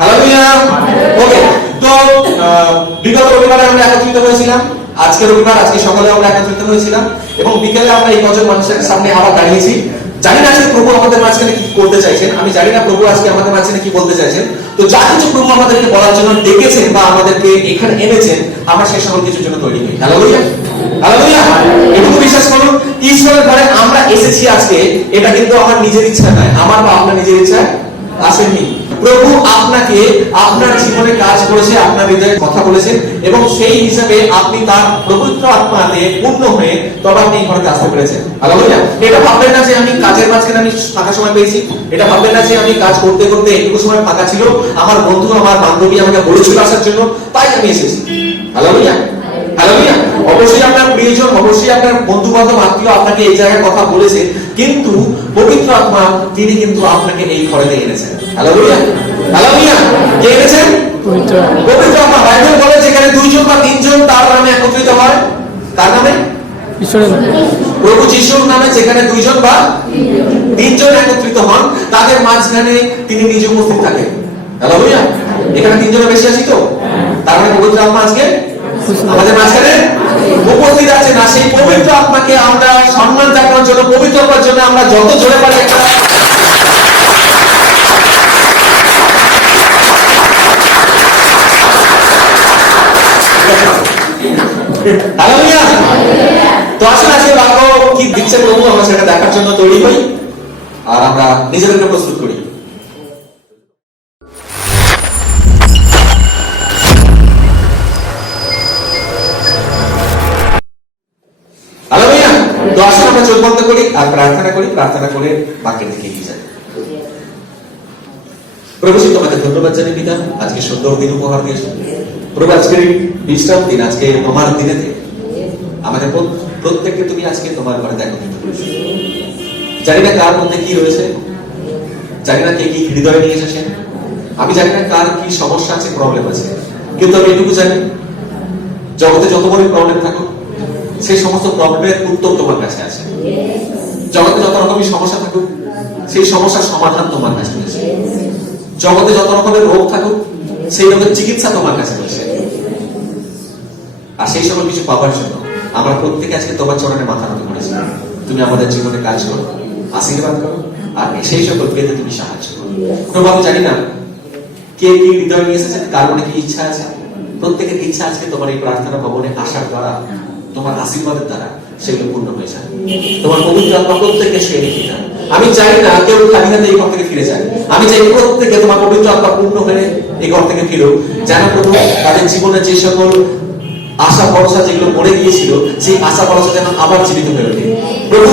Hallelujah. ওকে, তো বিগত রবিবারে আমরা একত্রিত হয়েছিলাম, আজকে রবিবার, আজকে সকালে আমরা একত্রিত হয়েছিলাম এবং বিকেলে আমরা এই কজন মানুষের সামনে আবার দাঁড়িয়েছি। জানি না আজকে প্রভু আমাদের মাঝখানে কি করতে চাইছেন, আমি জানি না প্রভু আজকে আমাদের মাঝখানে কি বলতে চাইছেন। তো যা কিছু প্রভু আমাদেরকে বলার জন্য ডেকেছেন বা আমাদেরকে এখানে এনেছেন, আমরা সেই সকল কিছুর জন্য তৈরি হই। Hallelujah, hallelujah. এটুকু বিশ্বাস করুন, ঈশ্বরের ঘরে আমরা এসেছি আজকে, এটা কিন্তু আমার নিজের ইচ্ছা নয়, আমার বা আপনার নিজের ইচ্ছা আসেননি। প্রভু আপনাকে আপনার জীবনে কাজ করেছে, আপনার হৃদয়ে কথা বলেছেন এবং সেই হিসাবে আপনি তার পবিত্র আত্মাতে পূর্ণ হয়ে তবে আপনি এই ঘরে আসতে পেরেছেন। হালেলুয়া। এটা ভাববেন না যে আমি কাজের মাঝখানে আমি ফাঁকা সময় পেয়েছি, এটা ভাববেন না যে আমি কাজ করতে করতে একটু সময় ফাঁকা ছিল, আমার বন্ধু আমার বান্ধবী আমাকে বলেছিল আসার জন্য, তাই আমি এসেছি। Hallelujah, hallelujah. অবশ্যই আপনার প্রিয়জন, অবশ্যই আপনার বন্ধু বান্ধব আত্মীয় আপনাকে এই জায়গায় কথা বলেছে, কিন্তু পবিত্র আত্মা তিনি কিন্তু আপনাকে এই ঘরে এনেছেন। Hallelujah, hallelujah. কে এনেছেন? পবিত্র আত্মা। বাইবেল বলে যেখানে দুইজন বা তিনজন তার নামে একত্রিত হয়, কার নামে? ঈশ্বরের নামে। প্রভু যিশুর নামে যেখানে দুইজন বা তিনজন একত্রিত হন, তাদের মাঝখানে তিনি নিজে উপস্থিত থাকেন। হালেলুয়া। এখানে তিনজনের বেশি আছি তো, তার মানে পবিত্র আত্মা আজকে আমাদের মাঝখানে উপস্থিত আছে। না, সেই পবিত্র আত্মাকে আমরা সম্মান জানানোর জন্য, পবিত্র আত্মার জন্য আমরা যত জোরে পারি একটা হালেলুয়া। তো আসলে আজকে বাক্য কি দিচ্ছে প্রভু, আমরা সেটা দেখার জন্য তৈরি হই আর আমরা নিজেদেরকে প্রস্তুত করি। হালেলুয়া। তো আসলে আমরা চোখ বন্ধ করি আর প্রার্থনা করি, প্রার্থনা করে বাক্যের দিকে এগিয়ে যাই। প্রভু তোমাকে ধন্যবাদ জানাই পিতা, আজকে সুন্দর দিন উপহার দিয়েছো প্রভু। আজকের বিশ্রাম দিন, আজকে তোমার দিনেতে আমাদের প্রত্যেককে তুমি আজকে তোমার ঘরে একত্রিত করেছো। জানি না কার মধ্যে কি রয়েছে, জানি না কে কি হৃদয়ে নিয়ে এসেছেন, আমি জানি না কার কি সমস্যা আছে, প্রবলেম আছে, কিন্তু আমি এটুকু জানি জগতে যত বড় প্রবলেম থাকুক, সেই সমস্ত প্রবলেমের উত্তর তোমার কাছে আছে। জগতে যত রকমের সমস্যা থাকুক, সেই সমস্যার সমাধান তোমার কাছে রয়েছে। জগতে যত রকমের রোগ থাকুক, সেই রোগের চিকিৎসা তোমার কাছে রয়েছে। আর সেই সকল কিছু পাওয়ার জন্য আমরা প্রত্যেকে আজকে তোমার চরণে মাথা নত করেছি। তুমি আমাদের জীবনে কাজ করো, আশীর্বাদ করো আর সেই সকল পেতে তুমি সাহায্য করো। প্রভু আমি জানি না কে কি হৃদয় নিয়ে এসেছেন, কার মনে কি ইচ্ছা আছে। প্রত্যেকের ইচ্ছা আজকে তোমার এই প্রার্থনা ভবনে আসার দ্বারা, তোমার আশীর্বাদের দ্বারা সেগুলো পূর্ণ হয়ে যায়। তোমার পবিত্র আত্মা প্রত্যেককে শুয়ে রেখে দেন। আমি চাই না কেউ খালি হাতে এই ঘর থেকে ফিরে যায়, আমি চাই প্রত্যেকে তোমার পবিত্র আত্মা পূর্ণ হয়ে এই ঘর থেকে ফিরো। যেন প্রভু তাদের জীবনে যে সকল আশা ভরসা যেগুলো মরে গিয়েছিল, সেই আশা ভরসা যেন আবার জীবিত হয়ে ওঠে। প্রভু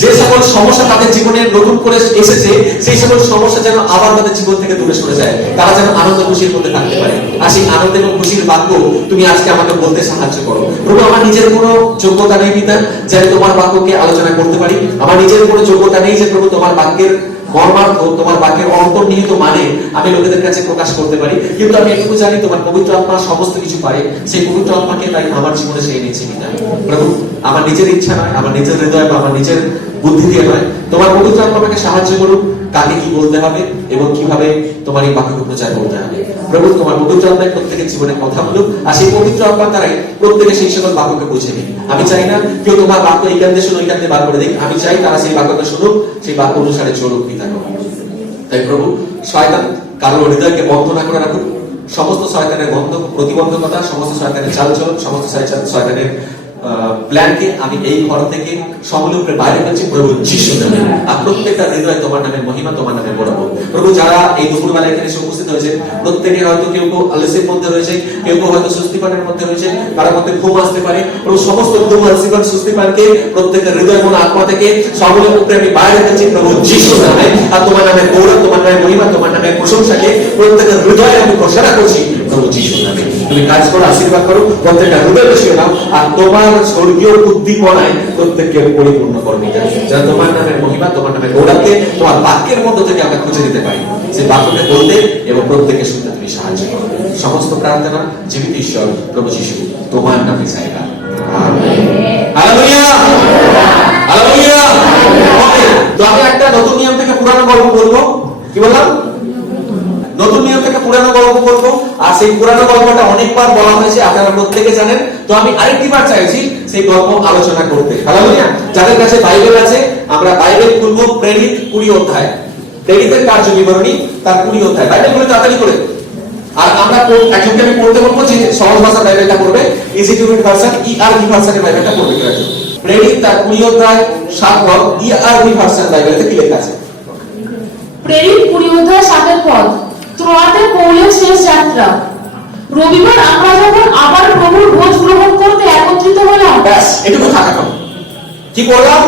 যে সকল সমস্যা তাদের জীবনে নতুন করে এসেছে, সেই সকল সমস্যা যেন আবার তাদের জীবন থেকে দূরে সরে যায়, তারা যেন আনন্দ খুশির মধ্যে থাকতে পারে। আর সেই আনন্দ এবং খুশির বাক্য তুমি আজকে আমাকে বলতে সাহায্য করো। প্রভু আমার নিজের কোনো যোগ্যতা নেই পিতা যে আমি তোমার বাক্যকে আলোচনা করতে পারি, আমার নিজের কোনো যোগ্যতা নেই যে প্রভু তোমার বাক্যের মর্মার্থ, তোমার বাক্যের অন্তর্নিহিত মানে আমি লোকেদের কাছে প্রকাশ করতে পারি, কিন্তু আমি এটুকু জানি তোমার পবিত্র আত্মা সমস্ত কিছু পারে। সেই পবিত্র আত্মাকে তাই আমার জীবনে সে এনেছি পিতা। প্রভু আমার নিজের ইচ্ছা নয়, আমার নিজের হৃদয় বা আমার নিজের বুদ্ধি দিয়ে নয়, তোমার পবিত্র আত্মা আমাকে সাহায্য করুন কাকে কি বলতে হবে এবং কিভাবে তোমার এই বাক্যকে প্রচার করতে হবে। প্রভু তোমার পবিত্র আত্মায় প্রত্যেকের জীবনে কথা বলুক আর সেই পবিত্র আত্মার দ্বারাই প্রত্যেকে সেই সকল বাক্যকে পৌঁছে দিক। আমি চাই না কেউ তোমার বাক্য এই কান্দে শুনে ওই কান্দে বার করে দিক, আমি চাই তারা সেই বাক্যকে শুনুক, সেই বাক্য অনুসারে চলুক পিতা। তাই প্রভু শয়তান কারো হৃদয়কে বন্ধ না করে রাখুন। সমস্ত শয়তানের প্রতিবন্ধকতা, সমস্ত শয়তানের চালচলন, সমস্ত শয়তানের প্ল্যানকে আমি এই ঘর থেকে সমলূপে বাইরে করছি প্রভু যিশুর নামে। আর প্রত্যেকটা হৃদয় তোমার নামে মহিমা, তোমার নামে বড়াবো। প্রভু যারা এই দুপুরবেলা এখানে এসে উপস্থিত হয়েছে, প্রত্যেকে হয়তো কেউ কেউ আলসের মধ্যে রয়েছে, কেউ কেউ হয়তো সুস্তিপানের মধ্যে রয়েছে, কারোর মধ্যে ঘুম আসতে পারে। প্রভু সমস্ত ঘুম, আলসিপান, সুস্তিপানকে প্রত্যেকের হৃদয় এবং আত্মা থেকে সমলূপে আমি বাইরে করছি প্রভু যিশুর নামে। আর তোমার নামে গৌরব, তোমার নামে মহিমা, তোমার নামে প্রশংসাকে প্রত্যেকের হৃদয়ে আমি ঘোষণা করছি প্রভু যিশুর নামে। তুমি কাজ করো, আশীর্বাদ করো, প্রত্যেকটা হৃদয় বসিয়ে নাও আর তোমার স্বর্গীয় উদ্দীপনায় প্রত্যেককে পরিপূর্ণ করো নিতে, যেন তোমার নামের মহিমা, তোমার নামের গৌরবকে তোমার বাক্যের মধ্য থেকে আমরা খুঁজে দিতে পারি। সেই বাক্যকে বলতে এবং প্রত্যেককে শুনতে তুমি সাহায্য করো। সমস্ত প্রার্থনা জীবিত ঈশ্বর প্রভু যিশু তোমার নামে চাইবা, আমেন। Hallelujah, hallelujah. ওকে, তো আমি একটা নতুন নিয়ম থেকে পুরানো গল্প বলবো। কি বললাম? নতুন নিয়ম থেকে পুরানো গল্প করব, আর সেই পুরানো গল্পটা অনেকবার বলা হয়েছে, আপনারা প্রত্যেকে জানেন। তো আমি আরেকটিবার চাইছি সেই গল্প আলোচনা করতে। হালেলুয়া। যাদের কাছে বাইবেল আছে, আমরা বাইবেল খুলবো প্রেরিত 20 অধ্যায়, প্রেরিতের কার্য বিবরণী তার 20 অধ্যায়। বাইবেল খুলে তাড়াতাড়ি করে। আর আমরা একজনকে আমি পড়তে বলবো যে সহজ ভাষার বাইবেলটা পড়বে, easy to read version, ERV ভার্সনের বাইবেলটা পড়বে একজন। প্রেরিত তার 20 অধ্যায় 7 পদ, ইআরভি ভার্সন বাইবেলেতে কি লেখা আছে? প্রেরিত 20 অধ্যায় 7 পদ। ত্রোয়াতে পৌলের শেষ যাত্রা। রবিবার আমরা যখন আবার প্রভুর ভোজ গ্রহণ করতে একত্রিত হলাম। ব্যাস, এটুকু থাকা কম। কি করলাম?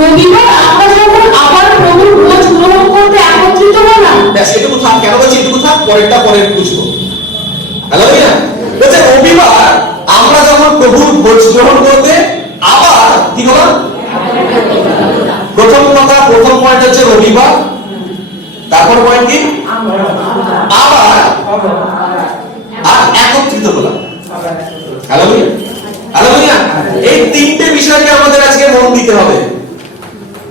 রবিবার আমরা যখন আবার প্রভুর ভোজ গ্রহণ করতে একত্রিত হলাম। ব্যাস, এটুকু থাক। কেন বলছি এটুকু থাক? পরেরটা পরে বুঝবো। হালেলুয়া। বলছে রবিবার আমরা যখন প্রভুর ভোজ গ্রহণ করতে আবার কি হলাম? প্রথম কথা, প্রথম পয়েন্ট হচ্ছে রবিবার। তারপর পয়েন্ট কি? আবার আর একত্রিত হলাম। হালেলুয়া। হালেলুয়া। এই তিনটে বিষয়কে আমাদের আজকে মন দিতে হবে।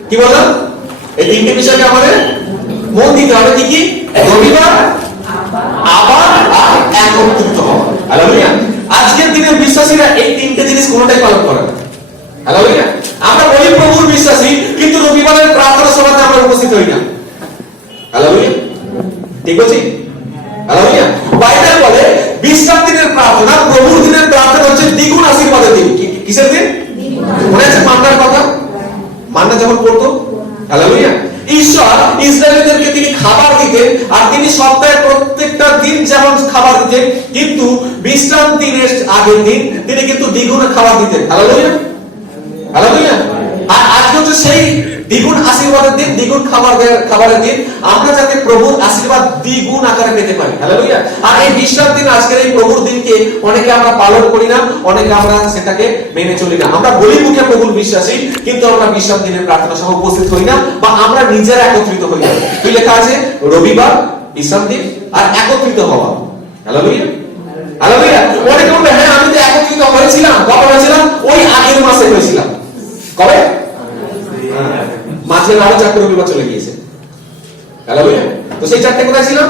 কি বললাম? এই তিনটে বিষয়কে আমাদের মন দিতে হবে। কি কি? রবিবার, আবার আর একত্রিত হওয়া। হালেলুয়া। আজকের দিনের বিশ্বাসীরা এই তিনটে জিনিস কোনোটাই পালন করে না। হালেলুয়া। আমরা বলি প্রভুর বিশ্বাসী, কিন্তু রবিবারের প্রার্থনা সভাতে আমরা উপস্থিত হই না। হালেলুয়া। ঠিক বলছি? হালেলুয়া। বাইবেল বলে বিশ্রাম দিনের প্রার্থনা, প্রভুর দিনের প্রার্থনা হচ্ছে দ্বিগুণ আশীর্বাদের দিন। কিসের দিন? মনে আছে মান্নার কথা? মান্না যখন পড়তো, হালেলুয়া, ঈশ্বর ইসরায়েলীদেরকে তিনি খাবার দিতেন, আর তিনি সপ্তাহের প্রত্যেকটা দিন যেমন খাবার দিতেন, কিন্তু বিশ্রাম দিনের আগের দিন তিনি কিন্তু দ্বিগুণ খাবার দিতেন। হালেলুয়া। হালেলুয়া। আর আজকে হচ্ছে সেই দ্বিগুণ আশীর্বাদের দিন, দ্বিগুণ খাবারের দিন, আমরা যাতে প্রভুর আশীর্বাদ দ্বিগুণ আকারে পেতে পারি। হালেলুয়া। আর এই বিশ্রাম দিন, আজকের এই প্রভুর দিনকে অনেকে আমরা পালন করি না, অনেকে আমরা সেটাকে মেনে চলি না। আমরা বলি মুখে প্রভুর বিশ্বাসী, কিন্তু আমরা বিশ্রাম দিনের প্রার্থনা সহ উপস্থিত হই না, বা আমরা নিজেরা একত্রিত হই না। কি লেখা আছে? রবিবার, বিশ্রাম দিন আর একত্রিত হওয়া। হালেলুয়া। হালেলুয়া। অনেকে বলবে হ্যাঁ আমি তো একত্রিত হয়েছিলাম। কবে হয়েছিলাম? ওই আগের মাসে হয়েছিলাম। কবে? মাঝে আরো 4 রবিবার চলে গিয়েছে। হালেলুয়া। তো সেই 4টে কোথায় ছিলাম?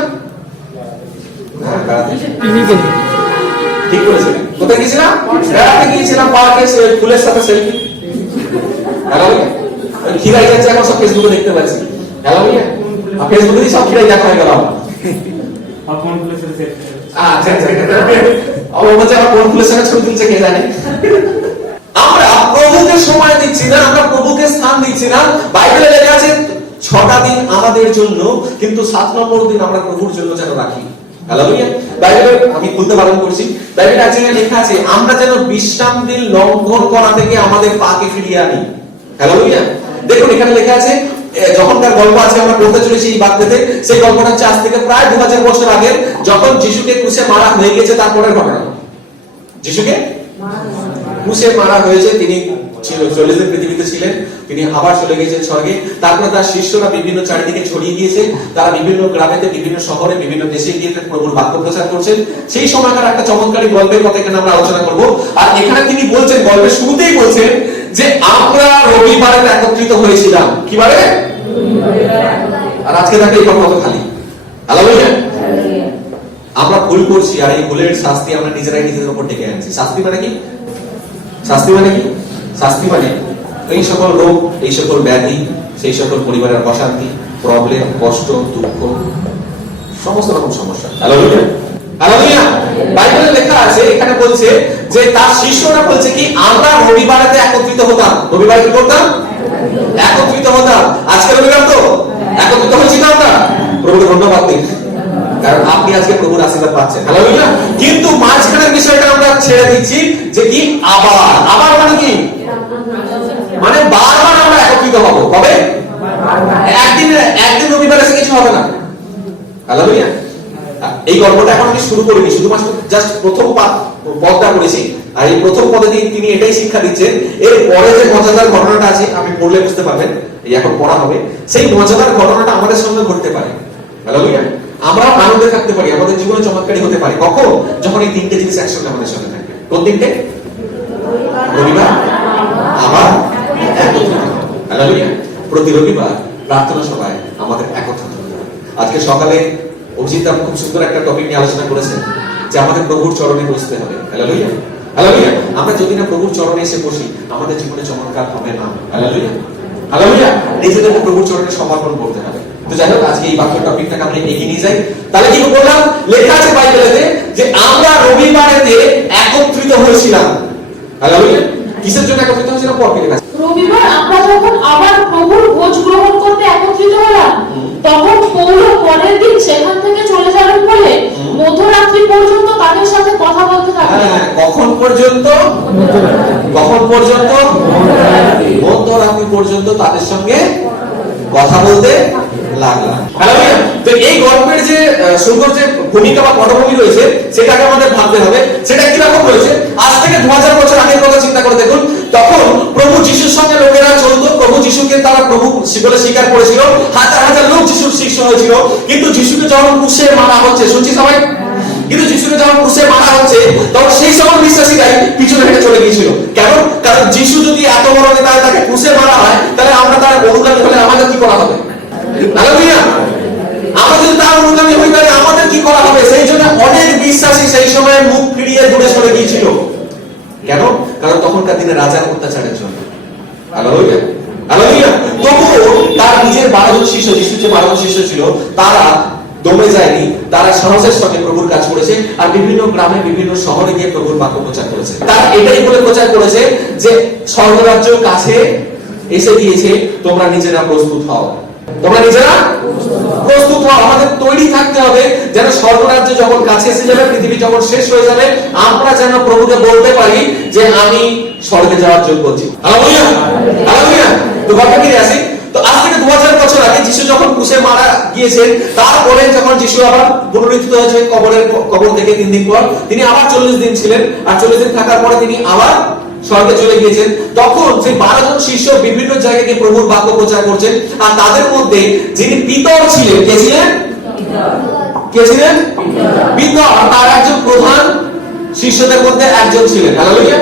ঠিক বলেছিলেন। কোথায় গিয়েছিলাম? বেড়াতে গিয়েছিলাম, পার্কে, ফুলের সাথে সেলফি। হালেলুয়া। খিরাই যাচ্ছে এখন সব ফেসবুকে দেখতে পাচ্ছি। হালেলুয়া। ফেসবুকে সব খিরাই দেখা হয়ে গেল। আচ্ছা আচ্ছা। আমার বলছে আমার কোন ফুলের সাথে ছবি তুলছে কে জানে। আমরা প্রভুকে সময় দিচ্ছি না, আমরা প্রভুকে স্থান দিচ্ছি না। বাইবেলে লেখা আছে 6টা দিন আমাদের জন্য, কিন্তু 7 নম্বর দিন আমরা প্রভুর জন্য যেন রাখি। হালেলুয়া। বাইবেলে আমি খুলতে বারণ করছি, বাইবেলে আছে লেখা আছে আমরা যেন বিশ্রাম দিন লঙ্ঘন করা থেকে আমাদের পাকে ফিরিয়ে আনি। হালেলুয়া। দেখুন এখানে লেখা আছে, যখনকার গল্প আছে আমরা পড়তে চলেছি এই বাক্যতে, সেই গল্পটা হচ্ছে আজ থেকে প্রায় 2000 বছর আগে, যখন যিশুকে ক্রুশে মারা হয়ে গেছে। তারপরের ঘটনা, যিশুকে ক্রুশে মারা হয়েছে, তিনি 40 দিন পৃথিবীতে ছিলেন, তিনি আবার চলে গেছেন স্বর্গে। তারপরে তার শিষ্যরা বিভিন্ন চারিদিকে ছড়িয়ে গিয়েছে, তারা বিভিন্ন গ্রামেতে, বিভিন্ন শহরে, বিভিন্ন দেশে গিয়ে প্রভুর বাক্য প্রচার করছেন। সেই সময়কার একটা চমৎকারী গল্পের কথা এখানে আমরা আলোচনা করব। আর এখানে তিনি বলছেন, গল্পের শুরুতেই বলছেন যে আমরা রবিবারে একত্রিত হয়েছিলাম। কি বারে? আর আজকে দেখো এই কত খালি। হালেলুয়া। আমরা ভুল করছি, আর এই ভুলের শাস্তি আমরা নিজেরাই নিজেদের উপর ডেকে আনছি। শাস্তি মানে কি? শাস্তি মানে কি? শাস্তি মানে এই সকল রোগ, এই সকল ব্যাধি, সেই সকল পরিবারের অশান্তি, প্রবলেম, কষ্ট, দুঃখ, সমস্ত রকম সমস্যা। হালেলুয়া। হালেলুয়া। বাইবেলে লেখা আছে, এখানে বলছে যে তার শিষ্যরা বলছে কি আমরা রবিবারে একত্রিত হতাম। রবিবারে কি করতাম? একত্রিত হতাম। আজকে রবিবার তো একত্রিত হচ্ছি না আমরা। প্রভুকে ধন্যবাদ দিন, কারণ আপনি আজকে প্রভুর আশীর্বাদ পাচ্ছেন। হালেলুয়া। কিন্তু মাঝখানের বিষয়টা আমরা ছেড়ে দিচ্ছি, যে কি আবার। আবার মানে কি? মানে বারবার আমরা একত্রিত হব। কবে? একদিন রবিবার এসে কিছু হবে না। হালেলুয়া। এই গল্পটা এখন আমি শুরু করিনি, শুধুমাত্র জাস্ট প্রথম পদটা করেছি। আর এই প্রথম পদে তিনি এটাই শিক্ষা দিচ্ছেন। এর পরে যে মজাদার ঘটনাটা আছে, আপনি পড়লে বুঝতে পারবেন, এই এখন পড়া হবে, সেই মজাদার ঘটনাটা আমাদের সঙ্গে ঘটতে পারে। হালেলুয়া। আমরাও আনন্দে থাকতে পারি, আমাদের জীবনে চমৎকারী হতে পারে। কখন? যখন এই তিনটে জিনিস একসঙ্গে আমাদের সঙ্গে থাকবে। কোন তিনটে? রবিবার, আবার একত্রিত। হালেলুয়া। প্রতি রবিবার প্রার্থনা সভায় আমাদের একত্রিত আজকে সকালে অভিজিৎ দা খুব সুন্দর একটা টপিক নিয়ে আলোচনা করেছেন যে আমাদের প্রভুর চরণে বসতে হবে। Hallelujah, hallelujah. আমরা যদি না প্রভুর চরণে এসে বসি, আমাদের জীবনে চমৎকার হবে না। Hallelujah, hallelujah. নিজেদেরকে প্রভুর চরণে সমর্পণ করতে হবে। তো যাই হোক, আজকে এই বাক্য টপিকটাকে আমরা এগিয়ে নিয়ে যাই। তাহলে কি বললাম? লেখা আছে বাইবেলেতে যে আমরা রবিবারেতে একত্রিত হয়েছিলাম। হালেলুয়া। কিসের জন্য একত্রিত হয়েছিলাম? পরকে লেখা আছে। রবিবার আমরা যখন আবার প্রভুর ভোজ গ্রহণ করতে একত্রিত হলাম, তখন পৌল পরের দিন সেখান থেকে চলে যাবেন বলে মধ্যরাত্রি পর্যন্ত তাদের সাথে কথা বলতে থাকলেন। কখন পর্যন্ত? কখন পর্যন্ত? মধ্যরাত্রি পর্যন্ত তাদের সঙ্গে কথা বলতে লাগলাম। তো এই গল্পের যে সুন্দর যে ভূমিকা বা পটভূমি রয়েছে, সেটাকে আমাদের ভাবতে হবে। সেটা কিরকম রয়েছে? আজ থেকে 2000 বছর আগের কথা চিন্তা করে দেখুন। তখন প্রভু যিশুর সঙ্গে লোকেরা চলতো, প্রভু যিশুকে তারা প্রভু বলে স্বীকার করেছিল, হাজার হাজার লোক যিশুর শিষ্য হয়েছিল। কিন্তু যিশুকে যখন ক্রুশে মারা হচ্ছে, শুনছি সবাই, কিন্তু যিশুকে যখন ক্রুশে মারা হচ্ছে, তখন সেই সকল বিশ্বাসীরাই পিছনে হেঁটে চলে গিয়েছিল। কেন? কারণ যিশু যদি এত বড় নেতা, তাকে ক্রুশে মারা হয়, তাহলে আমরা তার অনুগামী হলে আমাদের কি করা হবে? আমরা যদি তার অনুগামী হই, তাহলে আমাদের কি করা হবে? সেই জন্য অনেক বিশ্বাসী সেই সময় মুখ ফিরিয়ে দূরে সরে গিয়েছিল। কেন? কারণ তখনকার দিনে রাজার অত্যাচারের জন্য। Hallelujah, hallelujah. তবুও তার নিজের 12 জন শিষ্য, যিশুর যে 12 জন শিষ্য ছিল, তারা দমে যায়নি। তারা সাহসের সঙ্গে প্রভুর কাজ করেছে, আর বিভিন্ন গ্রামে বিভিন্ন শহরে গিয়ে প্রভুর বাক্য প্রচার করেছে। তারা এটাই বলে প্রচার করেছে যে স্বর্গরাজ্য কাছে এসে গিয়েছে, তোমরা নিজেরা প্রস্তুত হও। তোমরা নিজেরা প্রস্তুত হও। আমাদের তৈরি থাকতে হবে যেন স্বর্গরাজ্য যখন কাছে এসে যাবে, পৃথিবী যখন শেষ হয়ে যাবে, আমরা যেন প্রভুকে বলতে পারি যে আমি স্বর্গে যাওয়ার যোগ্য আছি। Hallelujah, hallelujah. তো গল্পে ফিরে আসি। তো আজ থেকে 2000 বছর আগে যিশু যখন ক্রুশে মারা গিয়েছেন, তারপরে যখন যিশু আবার পুনরুত্থিত হয়েছে কবর থেকে 3 দিন পর, তিনি আবার 40 দিন ছিলেন। আর 40 দিন থাকার পরে তিনি আবার স্বর্গে চলে গিয়েছেন। তখন সেই 12 জন শিষ্য বিভিন্ন জায়গায় গিয়ে প্রভুর বাক্য প্রচার করছেন। আর তাদের মধ্যে যিনি পিতর ছিলেন, কে ছিলেন? কে ছিলেন? পিতর। তার একজন প্রধান শিষ্যদের মধ্যে একজন ছিলেন। Hallelujah,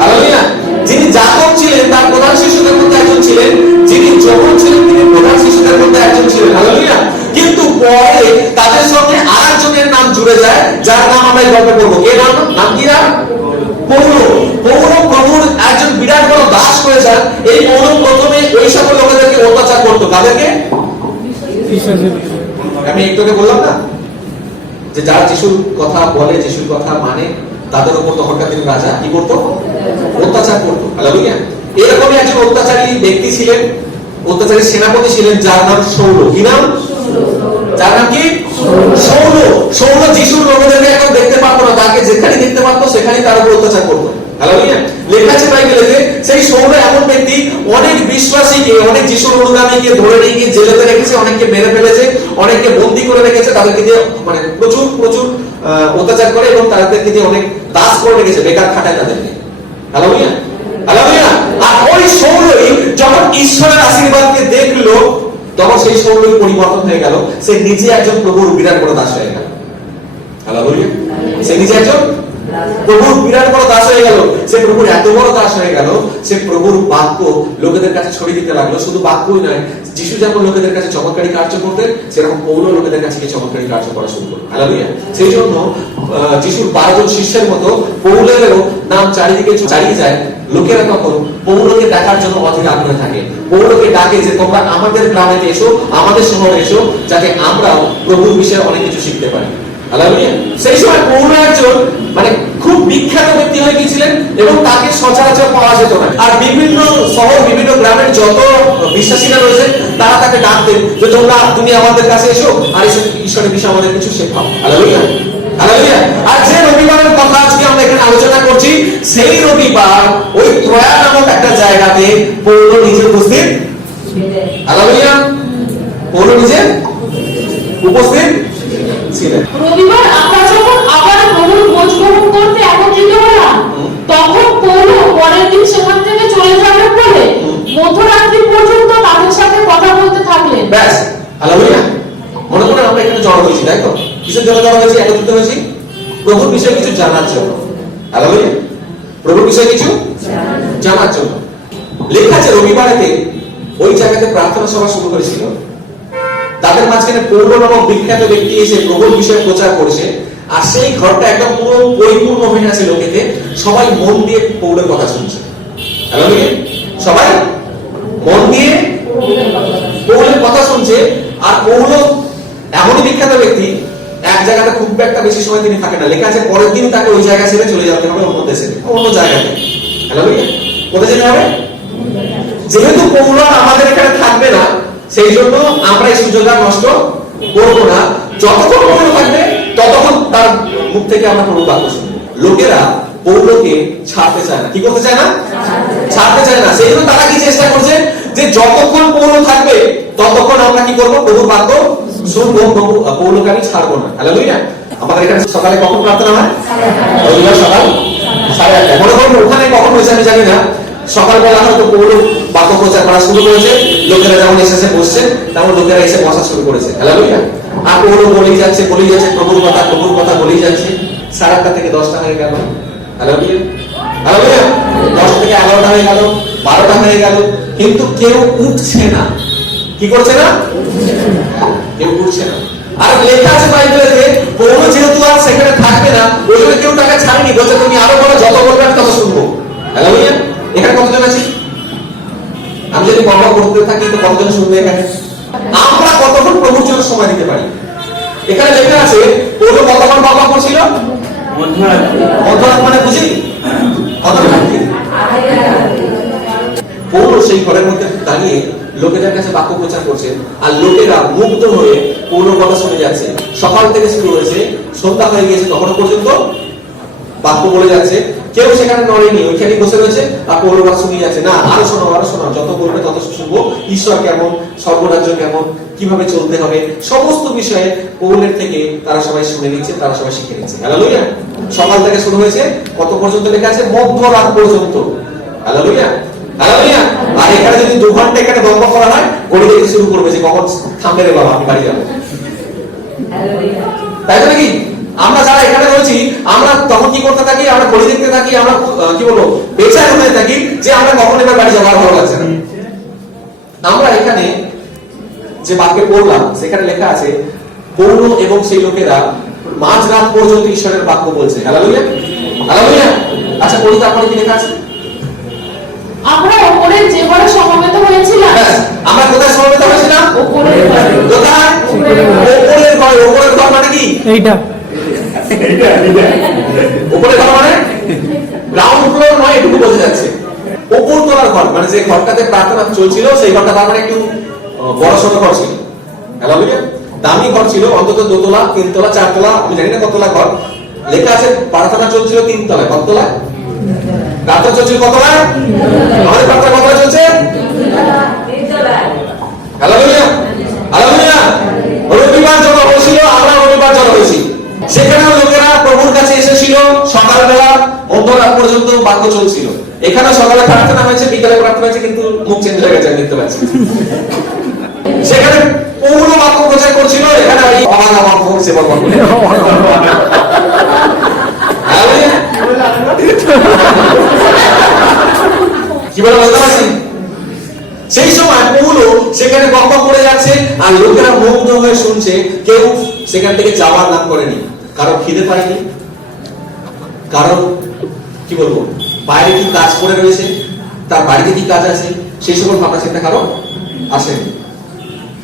hallelujah. যিনি যাকব ছিলেন, তার প্রধান শিষ্যদের মধ্যে একজন ছিলেন। যিনি যোহন ছিলেন, তিনি প্রধান শিষ্যদের মধ্যে একজন ছিলেন। হালেলুয়া। কিন্তু পরে তাদের সঙ্গে আরেকজনের নাম জুড়ে যায়, যার নাম আমরা এই গল্পে পড়বো। কে নাম? নাম কি? পৌল। পৌল প্রভুর একজন বিরাট বড় দাস হয়ে যান। এই পৌল প্রথমে ওই সকল লোকেদেরকে অত্যাচার করতো। কাদেরকে? আমি একটু আগে বললাম না যে যারা যিশুর কথা বলে, যিশুর কথা মানে, তাদের উপর তখনকার দিন রাজা কি করতো? অত্যাচার করতো। হালেলুয়া। এরকমই একজন অত্যাচারী ব্যক্তি ছিলেন, অত্যাচারী সেনাপতি ছিলেন, যার নাম শৌল। কি নাম? যার নাম কি? শৌল। শৌল যিশুর লোকেদেরকে এখন দেখতে পারতো না, তাকে যেখানে দেখতে পারতো সেখানেই তার উপর অত্যাচার করতো। হালেলুয়া। লেখা আছে বাইবেলে যে সেই শৌল এমন ব্যক্তি অনেক বিশ্বাসীকে, অনেক যিশুর অনুগামীকে ধরে নিয়ে গিয়ে জেলেতে রেখেছে, অনেককে মেরে ফেলেছে, অনেককে বন্দী করে রেখেছে, তাদেরকে দিয়ে মানে প্রচুর প্রচুর অত্যাচার করে এবং তাদেরকে দিয়ে অনেক দাস করে রেখেছে, বেকার খাটায় তাদেরকে। Hallelujah, hallelujah. আর ওই শৌলই যখন ঈশ্বরের আশীর্বাদকে দেখলো, তখন সেই শৌলই পরিবর্তন হয়ে গেল। সে নিজে একজন প্রভুর বিরাট বড় দাস হয়ে গেল। হালেলুয়া। সে নিজে একজন প্রভুর বিরাট বড় দাস হয়ে গেল। সে প্রভুর এত বড় দাস হয়ে গেল, সে প্রভুর বাক্য লোকেদের কাছে ছড়িয়ে দিতে লাগলো। শুধু বাক্যই নয়, যিশু যেমন লোকেদের কাছে চমৎকারী কার্য করতেন, সেরকম পৌল লোকেদের কাছে চমৎকারী কার্য করা শুরু করলো। হালেলুয়া। সেই জন্য যিশুর 12 জন শিষ্যের মতো পৌলেরও নাম চারিদিকে চালিয়ে যায়। লোকেরা তখন পৌলকে দেখার জন্য অধীর আগ্রহে থাকে। পৌলকে ডাকে যে তোমরা আমাদের গ্রামে এসো, আমাদের শহরে এসো, যাতে আমরাও প্রভুর বিষয়ে অনেক কিছু শিখতে পারি। হালেলুয়া। সেই সময় পৌল একজন মানে খুব বিখ্যাত ব্যক্তি হয়ে গিয়েছিলেন এবং তাকে সচরাচর পাওয়া যেত না। আর বিভিন্ন শহর, বিভিন্ন গ্রামের যত বিশ্বাসীরা রয়েছে, তারা তাকে ডাকতেন যে তুমি আমাদের কাছে এসো, আর এসে ঈশ্বরের বিষয়ে আমাদের কিছু শেখাও। Hallelujah, hallelujah. আর যে রবিবারের কথা আজকে আমরা এখানে আলোচনা করছি, সেই রবিবার ওই ত্রয়া নামক একটা জায়গাতে পৌল নিজে উপস্থিত। হালেলুয়া। পৌল নিজে উপস্থিত ছিলেন। রবিবার আমরা যখন আবার প্রভুর ভোজ গ্রহণ করতে একত্রিত হলাম, তখন পৌল পরের দিন সেখান থেকে চলে যাবেন বলে মধ্যরাত্রি পর্যন্ত তাদের সাথে কথা বলতে থাকলেন। ব্যাস। হালেলুয়া। মনে করে আমরা এখানে জড়ো হয়েছি, তাই তো? কিসের জন্য জড়ো হয়েছি, একত্রিত হয়েছি? প্রভুর বিষয়ে কিছু জানার জন্য। হালেলুয়া। প্রভুর বিষয়ে কিছু জানার জন্য। লেখা আছে রবিবারেতে ওই জায়গাতে প্রার্থনা সভা শুরু করেছিল। তাদের মাঝখানে পৌল নামক বিখ্যাত ব্যক্তি এসে প্রবল বিষয়ে প্রচার করছে, আর সেই ঘরটা একদম পুরো পরিপূর্ণ হয়ে আছে লোকেতে। সবাই মন দিয়ে পৌলের কথা শুনছে। হ্যালো, সবাই মন দিয়ে পৌলের কথা শুনছে। আর পৌল এমনই বিখ্যাত ব্যক্তি, এক জায়গাতে খুব একটা বেশি সময় তিনি থাকে না। লেখা আছে পরের দিন তাকে ওই জায়গা ছেড়ে চলে যেতে হবে অন্য দেশে, অন্য জায়গাতে। হ্যালো, কোথায় যেতে হবে? যেহেতু পৌল আমাদের এখানে থাকবে না, সেই জন্য আমরা এই সুযোগটা নষ্ট করবো না। যতক্ষণ পৌল থাকবে ততক্ষণ তার মুখ থেকে আমরা প্রভু বাক্য শুনবো। লোকেরা পৌলকে ছাড়তে চায় না। কি করতে চায় না? ছাড়তে চায় না। সেই জন্য তারা কি চেষ্টা করছে যে যতক্ষণ পৌল থাকবে ততক্ষণ আমরা কি করবো? প্রভুর বাক্য শুনবো, পৌলকে আমি ছাড়বো না। হালেলুয়া। আমাদের এখানে সকালে কখন প্রার্থনা হয়? রবিবার সকাল 8:30। মনে করুন ওখানে কখন হয়েছে আমি জানি না, সকালবেলা হয়তো পৌল বাক্য প্রচার করা শুরু করেছে। লোকেরা যেমন এসে বসছে, তেমন লোকেরা এসে বসা শুরু করেছে। হালেলুয়া। আর পৌল বলেই যাচ্ছে প্রভুর কথা বলেই যাচ্ছে। 8:30 থেকে 10টা হয়ে গেল। Hallelujah, hallelujah. 10 থেকে 11টা হয়ে গেল, 12টা হয়ে গেল, কিন্তু কেউ উঠছে না। কি করছে না? কেউ উঠছে না। আর লেখা আছে বাইবেলে পৌল যেহেতু আর সেখানে থাকবে না, ওই জন্য কেউ তাকে ছাড়েনি। বলছে তুমি আরো বলো, যত বলবে আমি তত শুনবো। হালেলুয়া। এখানে কতজন আছি? আমি যদি বড় করতে থাকি তো কতজন শুনবে এখানে? আমরা কতক্ষণ প্রভুর জন্য সময় দিতে পারি? এখানে লেখা আছে পৌল কতক্ষণ বাবা করছিল? মধ্যরাত মানে বুঝি কতক্ষণ? পৌল সেই ঘরের মধ্যে দাঁড়িয়ে লোকেদের কাছে বাক্য প্রচার করছে, আর লোকেরা মুগ্ধ হয়ে পৌলর কথা শুনে যাচ্ছে। সকাল থেকে শুরু হয়েছে, সন্ধ্যা হয়ে গিয়েছে, তখনও পর্যন্ত বাক্য বলে যাচ্ছে। কেউ সেখানে নড়েনি, ওইখানে বসে রয়েছে আর পৌলর কথা শুনে যাচ্ছে। না, আরো শোনো, আরো শোনো, যত বলবে তত শুনবো। ঈশ্বর কেমন, স্বর্গরাজ্য কেমন, কিভাবে চলতে হবে, সমস্ত বিষয়ে পৌলের থেকে তারা সবাই শুনে নিচ্ছে, তারা সবাই শিখে নিচ্ছে। হালেলুয়া। সকাল থেকে শুরু হয়েছে, কত পর্যন্ত লেখা আছে? মধ্যরাত পর্যন্ত। Hallelujah, hallelujah. আর এখানে যদি 2 ঘন্টা এখানে বন্ধ করা হয়, ঘড়ি দেখতে শুরু করবে যে কখন থামবে রে বাবা, আমি বাড়ি যাবো। তাই তো নাকি? আমরা যারা এখানে রয়েছি, আমরা তখন কি করতে থাকি? আমরা ঘড়ি দেখতে থাকি, আমরা কি বলবো, বেচার হয়ে থাকি যে আমরা কখন এবার বাড়ি যাবো, আর ভালো লাগছে না। আমরা এখানে যে বাক্যে পড়লাম, সেখানে লেখা আছে পৌল এবং সেই লোকেরা মাঝরাত পর্যন্ত ঈশ্বরের বাক্য বলছে। Hallelujah, hallelujah. আচ্ছা, পড়ি তারপরে কি লেখা আছে? আমরা ওপরের যে ঘরে সমবেত হয়েছিলাম। আমরা কোথায় সমবেত হয়েছিলাম? ওপরের ঘরে। কোথায়? ওপরের ঘর। ওপরের ঘর মানে কি? এইটা ওপরের ঘর মানে গ্রাউন্ড ফ্লোর নয়, এটুকু বোঝা যাচ্ছে। ওপর তলার ঘর মানে যে ঘরটাতে প্রার্থনা চলছিল, সেই ঘরটা তার মানে একটু বড় সড়ো ঘর ছিল। হালেলুয়া। দামি ঘর ছিল, অন্তত 2 তলা, 3 তলা, 4 তলা, আমি জানি না কত তলা ঘর। লেখা আছে প্রার্থনা চলছিল 3 তলায়। কত তলায়? প্রার্থনা চলছিল কত তলায়? আমাদের প্রার্থনা কত তলায় চলছে? Hallelujah, hallelujah. রবিবার জড়ো হয়েছিল, আমরা রবিবার জড়ো হয়েছি। সেখানেও লোকেরা প্রভুর কাছে এসেছিল সকালবেলা, মধ্যরাত পর্যন্ত বাক্য চলছিল। এখানে সকালে প্রার্থনা হয়েছে, বিকালে প্রার্থনা হয়েছে, কিন্তু মুখ চেঞ্জ হয়ে গেছে, আমি দেখতে পাচ্ছি। সেখানে পৌল বাক্য প্রচার করছিল, এখানে ওই অবাধ আমার সেবা করবে। কি বলে বলতে পারছি? সেই সময় পৌল সেখানে বক্তব্য করে যাচ্ছে, আর লোকেরা মুগ্ধ হয়ে শুনছে। কেউ সেখান থেকে যাওয়ার নাম করেনি। কারো খিদে পায়নি, কারো কি বলবো বাইরে কি কাজ করে রয়েছে, তার বাড়িতে কি কাজ আছে, সেই সকল ভাবনা চিন্তা কারো আসেনি।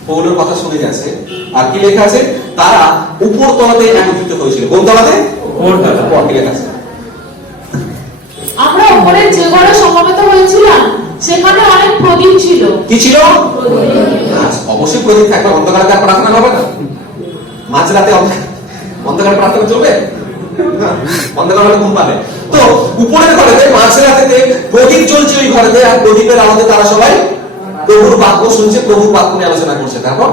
পৌলের কথা শুনে যাচ্ছে। আর কি লেখা আছে? তারা উপর তলাতে একত্রিত হয়েছিল। কোন তলাতে? উপর কি লেখা আছে? আমরা ওপরের যে ঘরে সমবেত হয়েছিলাম, সেখানে অনেক প্রদীপ ছিল। কি ছিল? অবশ্যই প্রদীপ থাকবে। অন্ধকারে তার প্রার্থনা হবে না? মাঝরাতে অন্ধকারে প্রার্থনা চলবে? অন্ধকার হলে ঘুম পাবে। তো উপরের ঘরেতে মাঝরাতে প্রদীপ চলছে ওই ঘরেতে, আর প্রদীপের আলোতে তারা সবাই প্রভুর বাক্য শুনছে, প্রভুর বাক্য নিয়ে আলোচনা করছে। তারপর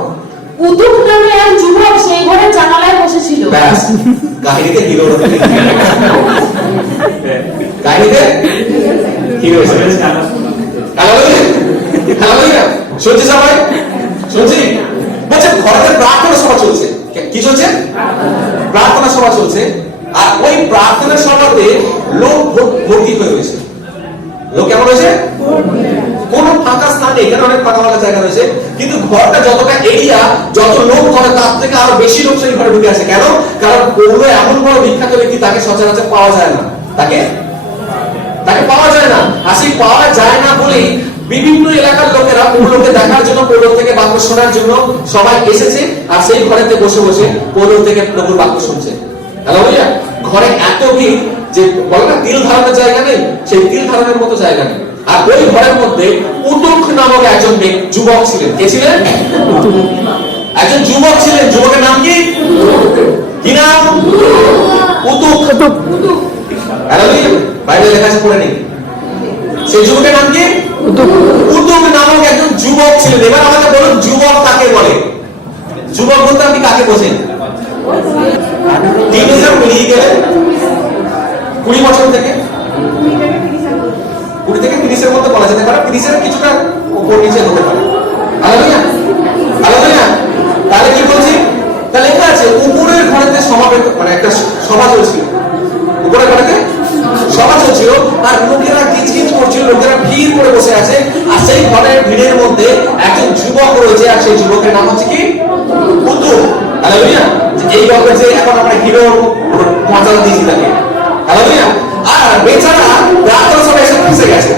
উদুক নামে এক যুবক সেই ঘরের জানালায় বসেছিল। ব্যাস, কাহিনীতে হিরো। কাহিনীতে হিরো। শুনছি সবাই? শুনছি। বলছে ঘরেতে প্রার্থনা সভা চলছে। কি চলছে? প্রার্থনা সভা চলছে। আর ওই প্রার্থনা সভাতে লোক ভর্তি হয়ে রয়েছে। লোক কেমন হয়েছে? কোন ফাঁকা স্থান নেই, এখানে অনেক ফাঁকা ফাঁকা জায়গা রয়েছে, কিন্তু ঘরটা যতটা এরিয়া, যত লোক ধরে তার থেকে আরো বেশি লোক সেই ঘরে ঢুকে আছে। কেন? কারণ পৌল এমন বড় বিখ্যাত ব্যক্তি, তাকে সচরাচর পাওয়া যায় না, তাকে পাওয়া যায় না। আর সেই পাওয়া যায় না বলেই বিভিন্ন এলাকার লোকেরা পৌলকে দেখার জন্য, পৌল থেকে বাক্য শোনার জন্য সবাই এসেছে, আর সেই ঘরেতে বসে বসে পৌল থেকে প্রভুর বাক্য শুনছে। হালেলুয়া। ঘরে এত ভিড় যে বলে না তিল ধারণের জায়গা নেই, সেই তিল ধারণের মতো জায়গা নেই। আর ওই ঘরের মধ্যে উতুক নামক একজন যুবক ছিলেন। কে ছিলেন? একজন যুবক ছিলেন। যুবকের নাম কি? কি নাম? উতুক। হালেলুয়া। বাইবেলে লেখা আছে, পড়ে নিন। সেই যুবকের নাম কি? উতুক নামক একজন যুবক ছিলেন। এবার আমাকে বলুন, যুবক কাকে বলে? যুবক বলতে আপনি কাকে বোঝেন? টিনেজার পেরিয়ে গেলে 20 বছর থেকে 20 থেকে 30 এর মধ্যে বলা যেতে পারে, 30 এর কিছুটা উপর নিচে হতে পারে। হালেলুয়া। হালেলুয়া। তাহলে কি বলছি? তাহলে লেখা আছে উপরের ঘরেতে সমাবেত, মানে একটা সভা চলছিল, উপরের ঘরেতে সভা চলছিল, আর লোকেরা কিচকিচ করছিল, লোকেরা ভিড় করে বসে আছে, আর সেই ঘরের ভিড়ের মধ্যে একজন যুবক রয়েছে, আর সেই যুবকের নাম হচ্ছে কি? উতুক। হালেলুয়া। এই গল্পে যে এখন আমরা হিরো মর্যাদা দিয়েছি তাকে। হালেলুয়া। আর বেচারা প্রার্থনা সভায় এসে ফেঁসে গেছে।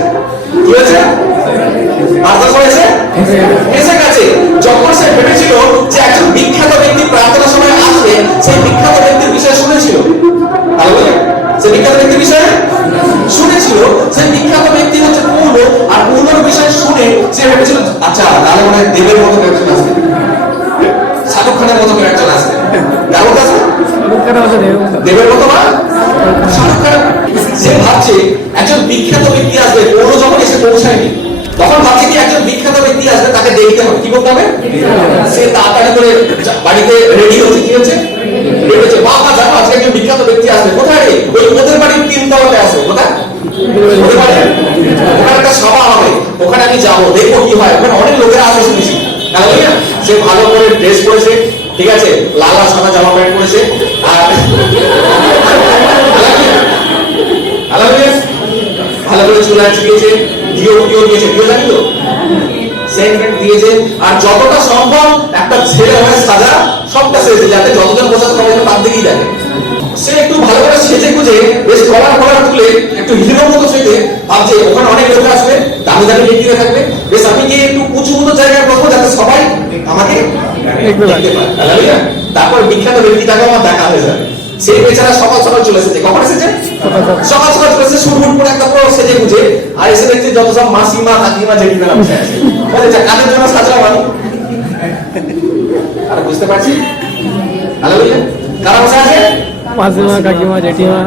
কি হয়েছে? প্রার্থনা সভায় এসে ফেঁসে গেছে। যখন সে ভেবেছিল যে একজন বিখ্যাত ব্যক্তি প্রার্থনা সভায় আসবে, সেই বিখ্যাত ব্যক্তির বিষয়ে শুনেছিল। হালেলুয়া। সেই বিখ্যাত ব্যক্তির বিষয়ে শুনেছিল। সেই বিখ্যাত ব্যক্তি হচ্ছে পৌল, আর পৌলোর বিষয়ে শুনে সে ভেবেছিল, আচ্ছা তাহলে মনে হয় দেবের মতো একজন আসবে, শাহরুখ খানের মতো একজন আসবে। কার মতো আসবে? দেবের মতো বা শাহরুখ খান। সে ভাবছে একজন বিখ্যাত ব্যক্তি আসবে। পৌল যখন এসে পৌঁছায়নি, তখন ভাবছে কি একজন বিখ্যাত ব্যক্তি আসবে, তাকে দেখতে হবে। কি করতে হবে? সে তাড়াতাড়ি করে বাড়িতে রেডি হচ্ছে। কি হচ্ছে? রেডি হচ্ছে। বাবা জানো আজকে একজন বিখ্যাত ব্যক্তি আসবে। কোথায়? ওই ওদের বাড়ির 3 তলাতে আসবে। কোথায়? ওদের বাড়ি। ওখানে একটা সভা হবে, ওখানে আমি যাবো, দেখবো কি হয়। ওখানে অনেক লোকেরা আসবে শুনেছি। হালেলুয়া। সে ভালো করে ড্রেস পরেছে, ঠিক আছে, লাল আর সাদা জামা প্যান্ট পরেছে, আর হালেলুয়া ভালো করে চুল আঁচড়িয়েছে, ডিও দিয়েছে। ডিও জানি তো, সেন্ট দিয়েছে, আর যতটা সম্ভব একটা ছেলে হয়ে সাজা সবটা সেজেছে, যাতে যতজন বসে সবাই তার দিকেই দেখে। সে একটু ভালো করে সেজে গুজে বেশ কলার তুলে একটু হিরো মতো সেজে ভাবছে ওখানে অনেক লোক আসবে, দামি দামি ব্যক্তিরা থাকবে, বেশ আমি গিয়ে একটু উঁচু মতো জায়গায় বসবো যাতে সবাই আমাকে দেখতে পায়। হালেলুয়া। তারপর বিখ্যাত ব্যক্তিটাকে আমার দেখা হয়ে যাবে। সেই বেচারা সকাল সকাল চলে এসেছে। কখন এসেছে? সকাল সকাল চলে এসেছে, সুরমুট করে একটা পুরো সেজে গুজে, আর এসে দেখছে যত সব মাসিমা, কাকিমা, জেঠিমারা বসে আছে। বলেছে কাদের জন্য সাজলাম আমি? আর বুঝতে পারছি? হালেলুয়া। কারা বসে আছে? মাসিমা, কাকিমা, জেঠিমা।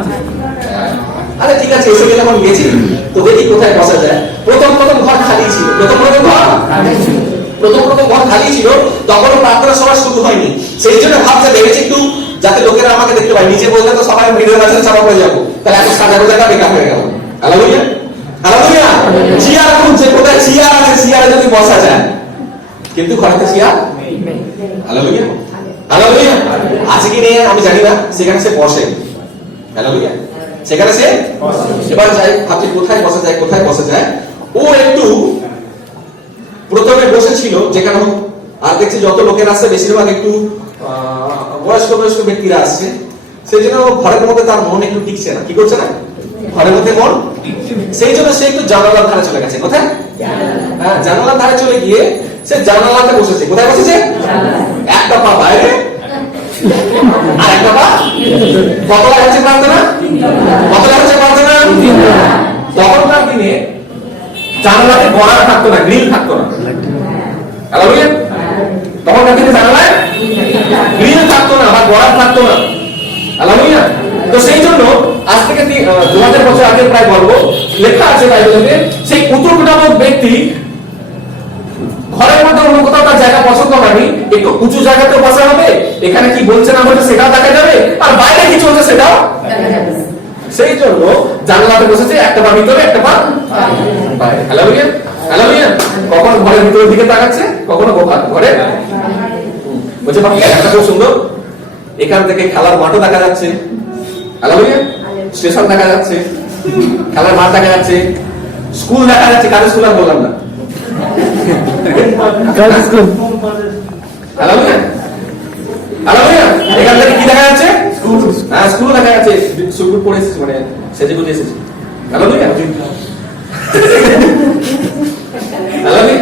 আরে ঠিক আছে, এসে গেলে আমি গেছি তো দেখি কোথায় বসা যায়। প্রথম ঘর খালি ছিল। প্রথম ঘর খালি ছিল, তখনও প্রার্থনা সভা শুরু হয়নি। সেই জন্য ভাবছে, ভেবেছি একটু যাতে লোকেরা আমাকে দেখতে পায়। নিচে বললে তো সবাই ভিড়ের মাঝে চাপা পড়ে যাবো, তাহলে এত সাজানো জায়গা বেকার হয়ে গেল। হালেলুয়া। হালেলুয়া। চেয়ার খুঁজছে, কোথায় চেয়ার আছে, চেয়ারে যদি বসা যায়, কিন্তু ঘরেতে চেয়ার নেই। হালেলুয়া। হালেলুয়া। আছে কি নেই আমি জানি না, সেখানে সে বসে। হালেলুয়া। সেখানে সে এবার যাই, ভাবছি কোথায় বসা যায়। ও একটু প্রথমে বসেছিল যেখানে, আর দেখছি যত লোকের আসছে বেশিরভাগ একটু বয়স্ক ব্যক্তিরা আসছে। সেই জন্য ঘরের মধ্যে তার মন একটু টিকছে না। কি করছে না? ঘরের মধ্যে মন। সেই জন্য সে একটু জানালার ধারে চলে গেছে। কোথায়? হ্যাঁ, জানালার ধারে চলে গিয়ে সে জানালাতে বসেছে। কোথায় বসেছে? একটা পা বাইরে আর একটা পা। কতটা হচ্ছে প্রার্থনা? তখনকার দিনে জানালাতে গড়ার থাকতো না, গ্রিল থাকতো না। হালেলুয়া। তখনকার দিনে জানালায় গ্রিল থাকতো না বা গড়ার থাকতো না। হালেলুয়া। তো সেই জন্য আজ থেকে 2000 বছর আগে প্রায় বলবো, লেখা আছে বাইবেলে, সেই উতুক নামক ব্যক্তি ঘরের মধ্যে অন্য কোথাও তার জায়গা পছন্দ হয়নি, একটু উঁচু জায়গাতে বসা হবে, এখানে কি বলছে না বলছে সেটাও দেখা যাবে, আর বাইরে কি চলছে সেটাও দেখা যাবে। সেই জন্য জানলাতে বসেছে, একটা পা ভিতরে একটা পা বাইরে। হালেলুয়া। হালেলুয়া। কখনো ঘরের ভিতরের দিকে তাকাচ্ছে, কখনো ঘরে বলছে বাবা একটা খুব সুন্দর, এখান থেকে খেলার মাঠও দেখা যাচ্ছে। হালেলুয়া। স্টেশন দেখা যাচ্ছে, খেলার মাঠ দেখা যাচ্ছে, স্কুল দেখা যাচ্ছে। কাদের স্কুল আর বললাম না, গার্লস স্কুল। Hallelujah hallelujah. এখান থেকে কি দেখা যাচ্ছে? হ্যাঁ, স্কুল দেখা যাচ্ছে। স্কুল পড়ে এসেছে, মানে সেজে গুজে এসেছে। Hallelujah hallelujah.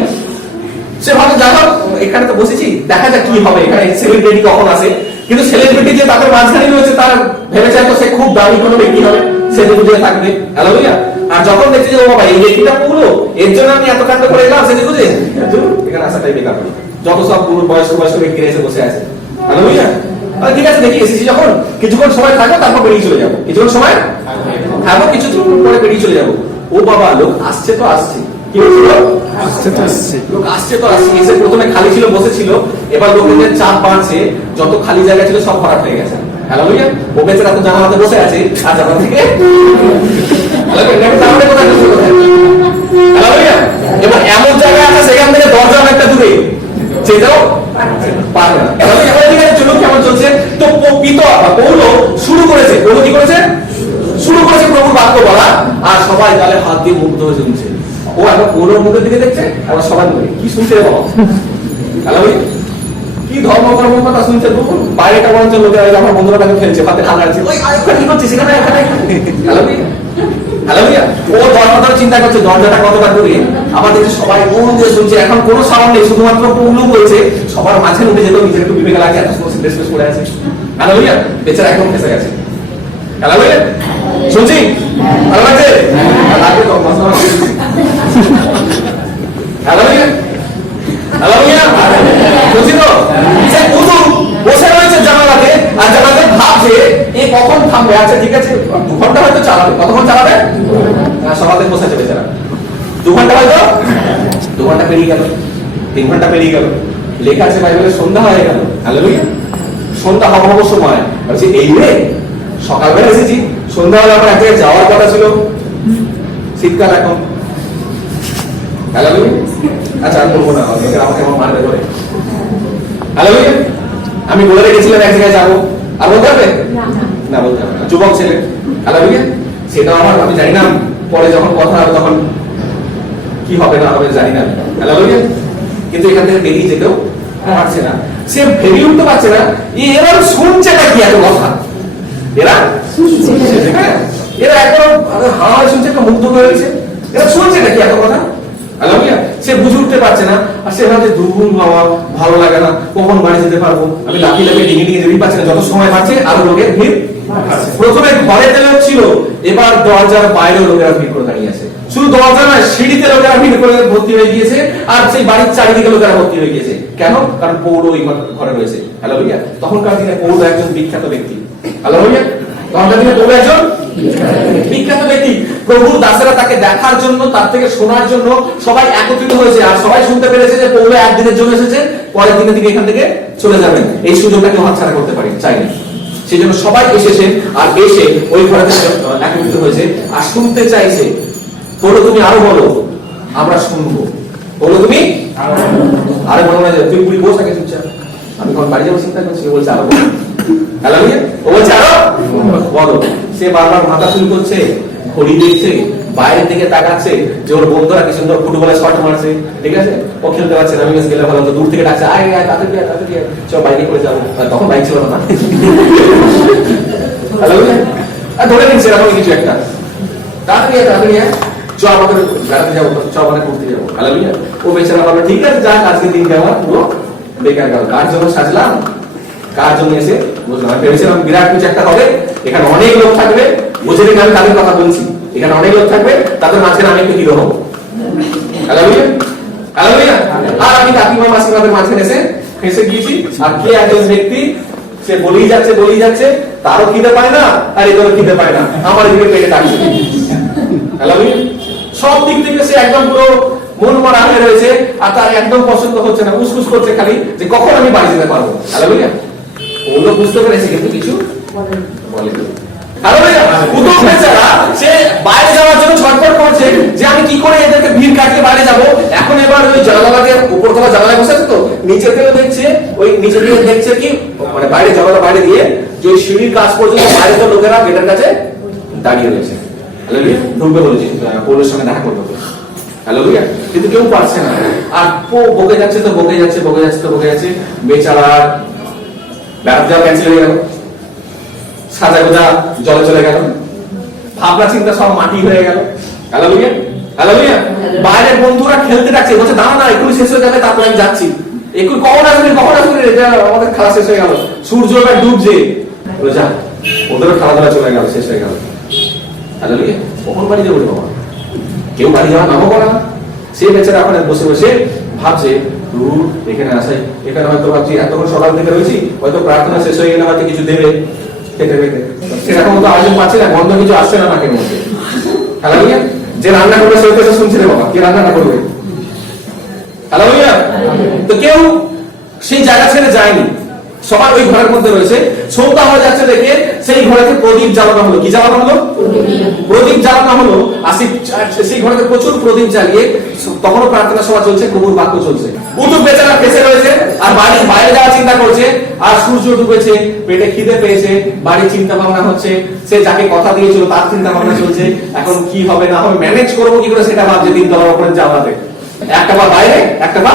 সে ভাবে যাবো, এখানে তো বসেছি, দেখা যাক কি হবে, এখানে সেলিব্রিটি কখন আসে। কিন্তু সেলিব্রিটি যে তাদের মাঝখানে রয়েছে, তার ভেবেছে তো সে খুব দামি কোনো ব্যক্তি হবে, সেজে গুজে থাকবে। হালেলুয়া। আর যখন দেখছি যে ও বাবা এই ব্যক্তিটা পুরো, এর জন্য আমি এত কাণ্ড করে এলাম সেজে গুজে, এখানে আসাটাই বেকার হলো। যত সব পুরো বয়স্ক বয়স্ক ব্যক্তিরা এসে বসে আছে। হালেলুয়া। ঠিক আছে, দেখি এসেছি যখন, কিছুক্ষণ সময় থাকবো, তারপর বেরিয়ে চলে যাবো। কিছুক্ষণ সময় থাকবো, কিছুক্ষণ পরে বেরিয়ে চলে যাবো। ও বাবা, লোক আসছে তো আসছে। কি হচ্ছিল? আসছে তো আসছে। লোক আসছে তো আসছে। এসে প্রথমে খালি ছিল, বসেছিল, এবার লোকেদের চাপ বাড়ছে, যত খালি জায়গা ছিল সব ভরাট হয়ে গেছে। হালেলুয়া। ও বেচারা তো জানালাতে বসে আছে, আর জানালা থেকে এবার এমন জায়গায় আছে সেখান থেকে দরজা অনেকটা দূরে, সেটাও পারবে না। চলুন কেমন চলছে। তো পৌল শুরু করেছে, পৌল কি করেছে? শুরু করেছে প্রভুর বাক্য বলা, আর সবাই গালে হাত দিয়ে মুগ্ধ হয়ে শুনছে। ও একবার পৌলোর মুখের দিকে দেখছে, আবার সবাই বলে কি শুনছে রে বাবা? হালেলুয়া। কি ধর্ম কর্ম কথা শুনছে। বাইরেটা বরঞ্চ লোকেরা, আমার বন্ধুরা তাকে ফেলছে, হাতে হাত আছে, ওই আরেকটা কি করছিস এখানে? Hallelujah hallelujah. ও দরজা ধরে চিন্তা করছে দরজাটা কতটা দূরে, আবার দেখছে সবাই মন দিয়ে শুনছে। এখন কোনো সাউন্ড নেই, শুধুমাত্র পৌল বলছে, সবার মাঝে উঠে যেত, নিজের একটু বিবেক লাগে, এত সমস্ত ড্রেস করে আছে। হালেলুয়া। বেচারা একদম ফেসে গেছে। হালেলুয়া। শুনছি ভালো লাগছে? লাগবে তো। Hallelujah hallelujah. শুনছি তো? সে পুতুল বসে রয়েছে জানালাতে, আর জানালাতে ভাবছে এ কখন থামবে। আচ্ছা ঠিক আছে, 2 ঘন্টা হয়তো চালাবে। কতক্ষণ চালাবে? সবাই বসে আছে বেচারা। 2 ঘন্টা হয়তো, 2 ঘন্টা পেরিয়ে গেল, 3 ঘন্টা পেরিয়ে গেল। লেখা আছে বাইবেলে সন্ধ্যা হয়ে গেল। হালেলুয়া। সন্ধ্যা হওয়ার সময় বলছে এই রে, সকালবেলা এসেছি, সন্ধ্যাবেলা আমার এক জায়গায় যাওয়ার কথা ছিল, শীতকাল এখন। হালেলুয়া। আচ্ছা আমি বলবো না, আমাকে আমার মারবে ধরে। হালেলুয়া। আমি বলে রেখেছিলাম এক জায়গায় যাবো, আর বলতে হবে না, বলতে হবে না। যুবক ছেলে। হালেলুয়া। সেটা আমার, আমি জানি না পরে যখন কথা হবে তখন কি হবে না হবে জানি না। হালেলুয়া। কিন্তু এখান থেকে বেরিয়ে যেতেও পারছে না, সে ভেবে উঠতে পারছে না এরা শুনছে না কি এত কথা। এরা এরা একদম হাওয়া শুনছে, একটা মুগ্ধ হয়ে গেছে। এরা শুনছে নাকি এত কথা? হালেলুয়া। সে বুঝে উঠতে পারছে না, আর সে ভাবছে দুগুণ বাবা ভালো লাগে না, কখন বাড়ি যেতে পারবো, আমি লাফি লাফি ডিঙে ডিঙে যেতেই পারছি না, যত সময় পাচ্ছে আরো লোকের ভিড়। প্রথমে ঘরে যে লোক ছিল, এবার দরজার বাইরেও লোকেরা ভিড় করে দাঁড়িয়ে আছে। শুধু দরজা নয়, সিঁড়িতে লোকেরা ভিড় করে ভর্তি হয়ে গিয়েছে, আর সেই বাড়ির চারিদিকে লোকেরা ভর্তি হয়ে গিয়েছে। কেন? কারণ পৌল ওই ঘরে রয়েছে। হালেলুয়া। তখনকার দিনে পৌল একজন বিখ্যাত ব্যক্তি। হালেলুয়া। তখনকার দিনে পৌল একজন বিখ্যাত ব্যক্তি। প্রভুর দাসেরা তাকে দেখার জন্য, তার থেকে শোনার জন্য সবাই একত্রিত হয়েছে, আর সবাই শুনতে পেরেছে যে পৌল একদিনের জন্য এসেছে, পরের দিনের দিকে এখান থেকে চলে যাবেন। এই সুযোগটা কেউ হাতছাড়া করতে পারে চাইনি। সেই জন্য সবাই এসেছে, আর এসে ওই ঘরে একত্রিত হয়েছে, আর শুনতে চাইছে। বলো তুমি আরো বলো, আমরা শুনবো। বলো তুমি আরো বলো না, তুই পুরি বস আগে চুপচাপ, আমি কখন বাড়ি যাবো চিন্তা করছি। বলছে আরো বলো। হালেলুয়া। ও বলছে আরো বলো। সে বারবার মাথা চুল করছে, ঘড়ি দেখছে, বাইরের দিকে তাকাচ্ছে যে ওর বন্ধুরা কি সুন্দর ফুটবলে শট মারছে, ঠিক আছে, ও খেলতে পারছে না, আমি গেলে ভালো হতো। দূর থেকে ডাকছে আয় আয় তাড়াতাড়ি আয় তাড়াতাড়ি আয়, চল বাইকে করে যাবো। তখন বাইক ছিল না। হালেলুয়া। আর ধরে নিচ্ছে এরকম কিছু একটা, তাড়াতাড়ি আয় তাড়াতাড়ি আয়, চ আমাদের বেড়াতে যাবো, চ আমাদের ঘুরতে যাবো। হালেলুয়া। ও বেচারা বললো ঠিক আছে যাক, আজকে দিন যাওয়ার পুরো বেকার গেল। কার জন্য সাজলাম, কার জন্য এসে বুঝলাম। আমি ভেবেছিলাম বিরাট কিছু একটা হবে, এখানে অনেক লোক থাকবে, বুঝে নিন আমি তাদের কথা বলছি, এখানে অনেক লোক থাকবে, তাদের মাঝখানে আমি একটু হিরো হবো। Hallelujah hallelujah. আর আমি কাকিমা মাসিমাদের মাঝখানে এসে ফেসে গিয়েছি, আর কে একজন ব্যক্তি সে বলেই যাচ্ছে, তারও খিদে পায় না, আর এদেরও খিদে পায় না, আমার দিকে পেটে ডাকছে। হালেলুয়া। সব দিক থেকে সে একদম পুরো মন মরা হয়ে রয়েছে, আর তার একদম পছন্দ হচ্ছে না, উসকুস করছে খালি যে কখন আমি বাড়ি যেতে পারবো। হালেলুয়া। ওগুলো বুঝতে পেরেছে কিন্তু কিছু বলেনি। সে বাইরে যাওয়ার জন্য ছটফট করছে যে আমি কি করে এদেরকে ভিড় কাটিয়ে বাইরে যাবো। এখন এবার ওই জানালাতে উপর তলা জানালায় বসে আছে তো, নিচে থেকে দেখছে, ওই নিচে দিয়ে দেখছে কি মানে বাইরে জানালা বাইরে দিয়ে যে ওই সিঁড়ির কাজ পর্যন্ত বাইরে তো লোকেরা গেটের কাছে দাঁড়িয়ে রয়েছে। ঢুকবে বলেছি পৌলের সঙ্গে দেখা করতে হবে। হালেলুয়া। কিন্তু কেউ পারছে না, আর বকে যাচ্ছে তো বকে যাচ্ছে, বকে যাচ্ছে তো বকে যাচ্ছে, বেচারা বেড়াতে যাওয়া ক্যান্সেল হয়ে গেল, সাজা গোজা জলে চলে গেল, ভাবনা চিন্তা সব মাটি হয়ে গেল। Hallelujah, hallelujah. বাইরের বন্ধুরা খেলতে ডাকছে, বলছে দাঁড়া না এক্ষুনি শেষ হয়ে যাবে, তারপরে আমি যাচ্ছি, এক্ষুনি কখন আসবে কখন আসবে, এটা আমাদের খেলা শেষ হয়ে গেল, সূর্য এবার ডুবছে, বলে যা ওদেরও খেলাধুলা চলে গেল, শেষ হয়ে গেল। হালেলুয়া। কখন বাড়ি যাবো বাবা, কেউ বাড়ি যাওয়ার নামও করে না। সে বেচারা এখন বসে বসে ভাবছে এখানে আসাই, এখানে হয়তো ভাবছি এতক্ষণ সকাল থেকে রয়েছি, হয়তো প্রার্থনা শেষ হয়ে গেলে হয়তো কিছু দেবে খেতে পেতে, সেরকম তো আয়োজন পাচ্ছি না, গন্ধ কিছু আসছে না নাকের মধ্যে। হালেলুয়া। যে রান্না করবে সে তো শুনছে রে বাবা, কে রান্না করবে? হালেলুয়া। তো কেউ সেই জায়গা ছেড়ে যায়নি, সবার ওই ঘরের মধ্যে রয়েছে। সন্ধ্যা হয়ে যাচ্ছে দেখে সেই ঘরেতে প্রদীপ জ্বালানো হলো। কি জ্বালানো হলো? প্রদীপ জ্বালানো হলো। আর সেই ঘরেতে প্রচুর প্রদীপ জ্বালিয়ে তখনও প্রার্থনা সভা চলছে, প্রভুর বাক্য চলছে। উতুপ বেচারা ফেসে রয়েছে আর বাড়ির বাইরে যাওয়ার চিন্তা করছে, আর সূর্য ডুবেছে, পেটে খিদে পেয়েছে, বাড়ির চিন্তা ভাবনা হচ্ছে, সে যাকে কথা দিয়েছিল তার চিন্তা ভাবনা চলছে, এখন কি হবে না হবে, ম্যানেজ করবো কি করে সেটা ভাবছে। দিন তলার উপরে জানলাতে একটা পা বাইরে, একটা পা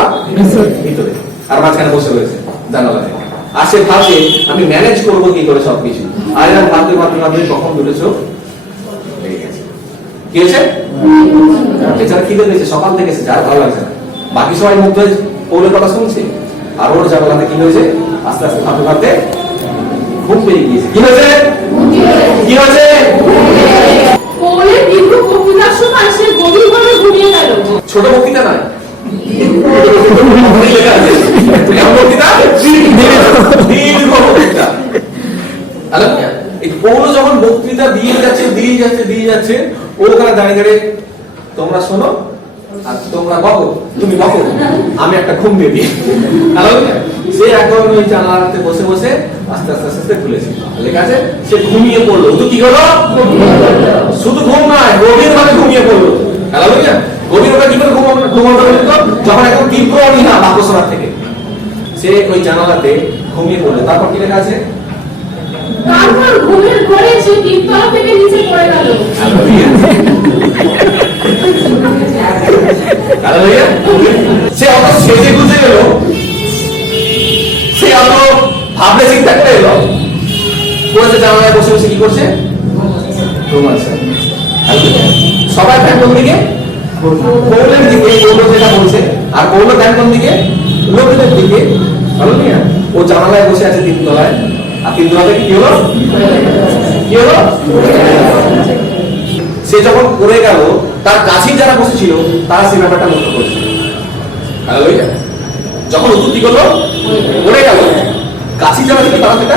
ভিতরে, আর মাঝখানে বসে রয়েছে জানালাতে। আর সে ভাবছে আমি ম্যানেজ করবো কি করে সবকিছু। আর এরকম ভাবতে ভাবতে ভাবতে কখন দুটো চোখ লেগে গেছে। কি হয়েছে? বেচারা খিদে পেয়েছে, সকাল থেকে এসেছে, আর ভালো লাগছে না। বাকি সবাই মুগ্ধ হয়ে পৌলের কথা শুনছে, আর ওর জানালাতে কি হয়েছে, আস্তে আস্তে ভাবতে ভাবতে ঘুম পেয়ে গিয়েছে। কি হয়েছে? কি হয়েছে? পৌলের দীর্ঘ বক্তৃতার সময় সে গভীরভাবে ঘুমিয়ে গেল। ছোট বক্তৃতা নয়, কেমন বক্তৃতা? দীর্ঘ বক্তৃতা। এই পৌল যখন বক্তৃতা দিয়ে যাচ্ছে, ও ওখানে দাঁড়িয়ে দাঁড়িয়ে তোমরা শোনো আর তোমরা বকো, তুমি বকো, আমি একটা ঘুম দিয়ে দিই। সে এখন ওই জানালাতে বসে বসে আস্তে আস্তে আস্তে আস্তে খুলেছে, লেখা আছে সে ঘুমিয়ে পড়লো। তো কি হলো? শুধু ঘুম নয়, গভীর ভাবে ঘুমিয়ে পড়লো। হালেলুয়া। গভীর ভাবে কি করে ঘুমাতে বলতো? যখন একদম তীব্র অনীহা বাক্যসভা থেকে সে ওই জানালাতে ঘুমিয়ে পড়লো। তারপর কি লেখা আছে? তারপর ঘুমের ঘরে সে তিনতলা থেকে নিচে পড়ে গেল। হালেলুয়া। সে অত সেজে গুজে গেল, সে অত ভাবলে চিন্তা করে এলো, করেছে জানালায় বসে বসে কি করছে? সবাই ধ্যান কোন দিকে? পৌলের দিকে। পৌল যেটা বলছে, আর পৌল ধ্যান কোন দিকে? লোকেদের দিকে। হালেলুয়া। ও জানালায় বসে আছে তিনতলায়, আর তিনতলা থেকে কি হলো? কি হলো? সে যখন পড়ে গেল, তার কাছেই যারা বসেছিল তারা সেই ব্যাপারটা লক্ষ্য করেছে। হালেলুয়া। যখন উত্তর কি করলো? পড়ে গেল, কাছেই যারা ছিল তারা সেটা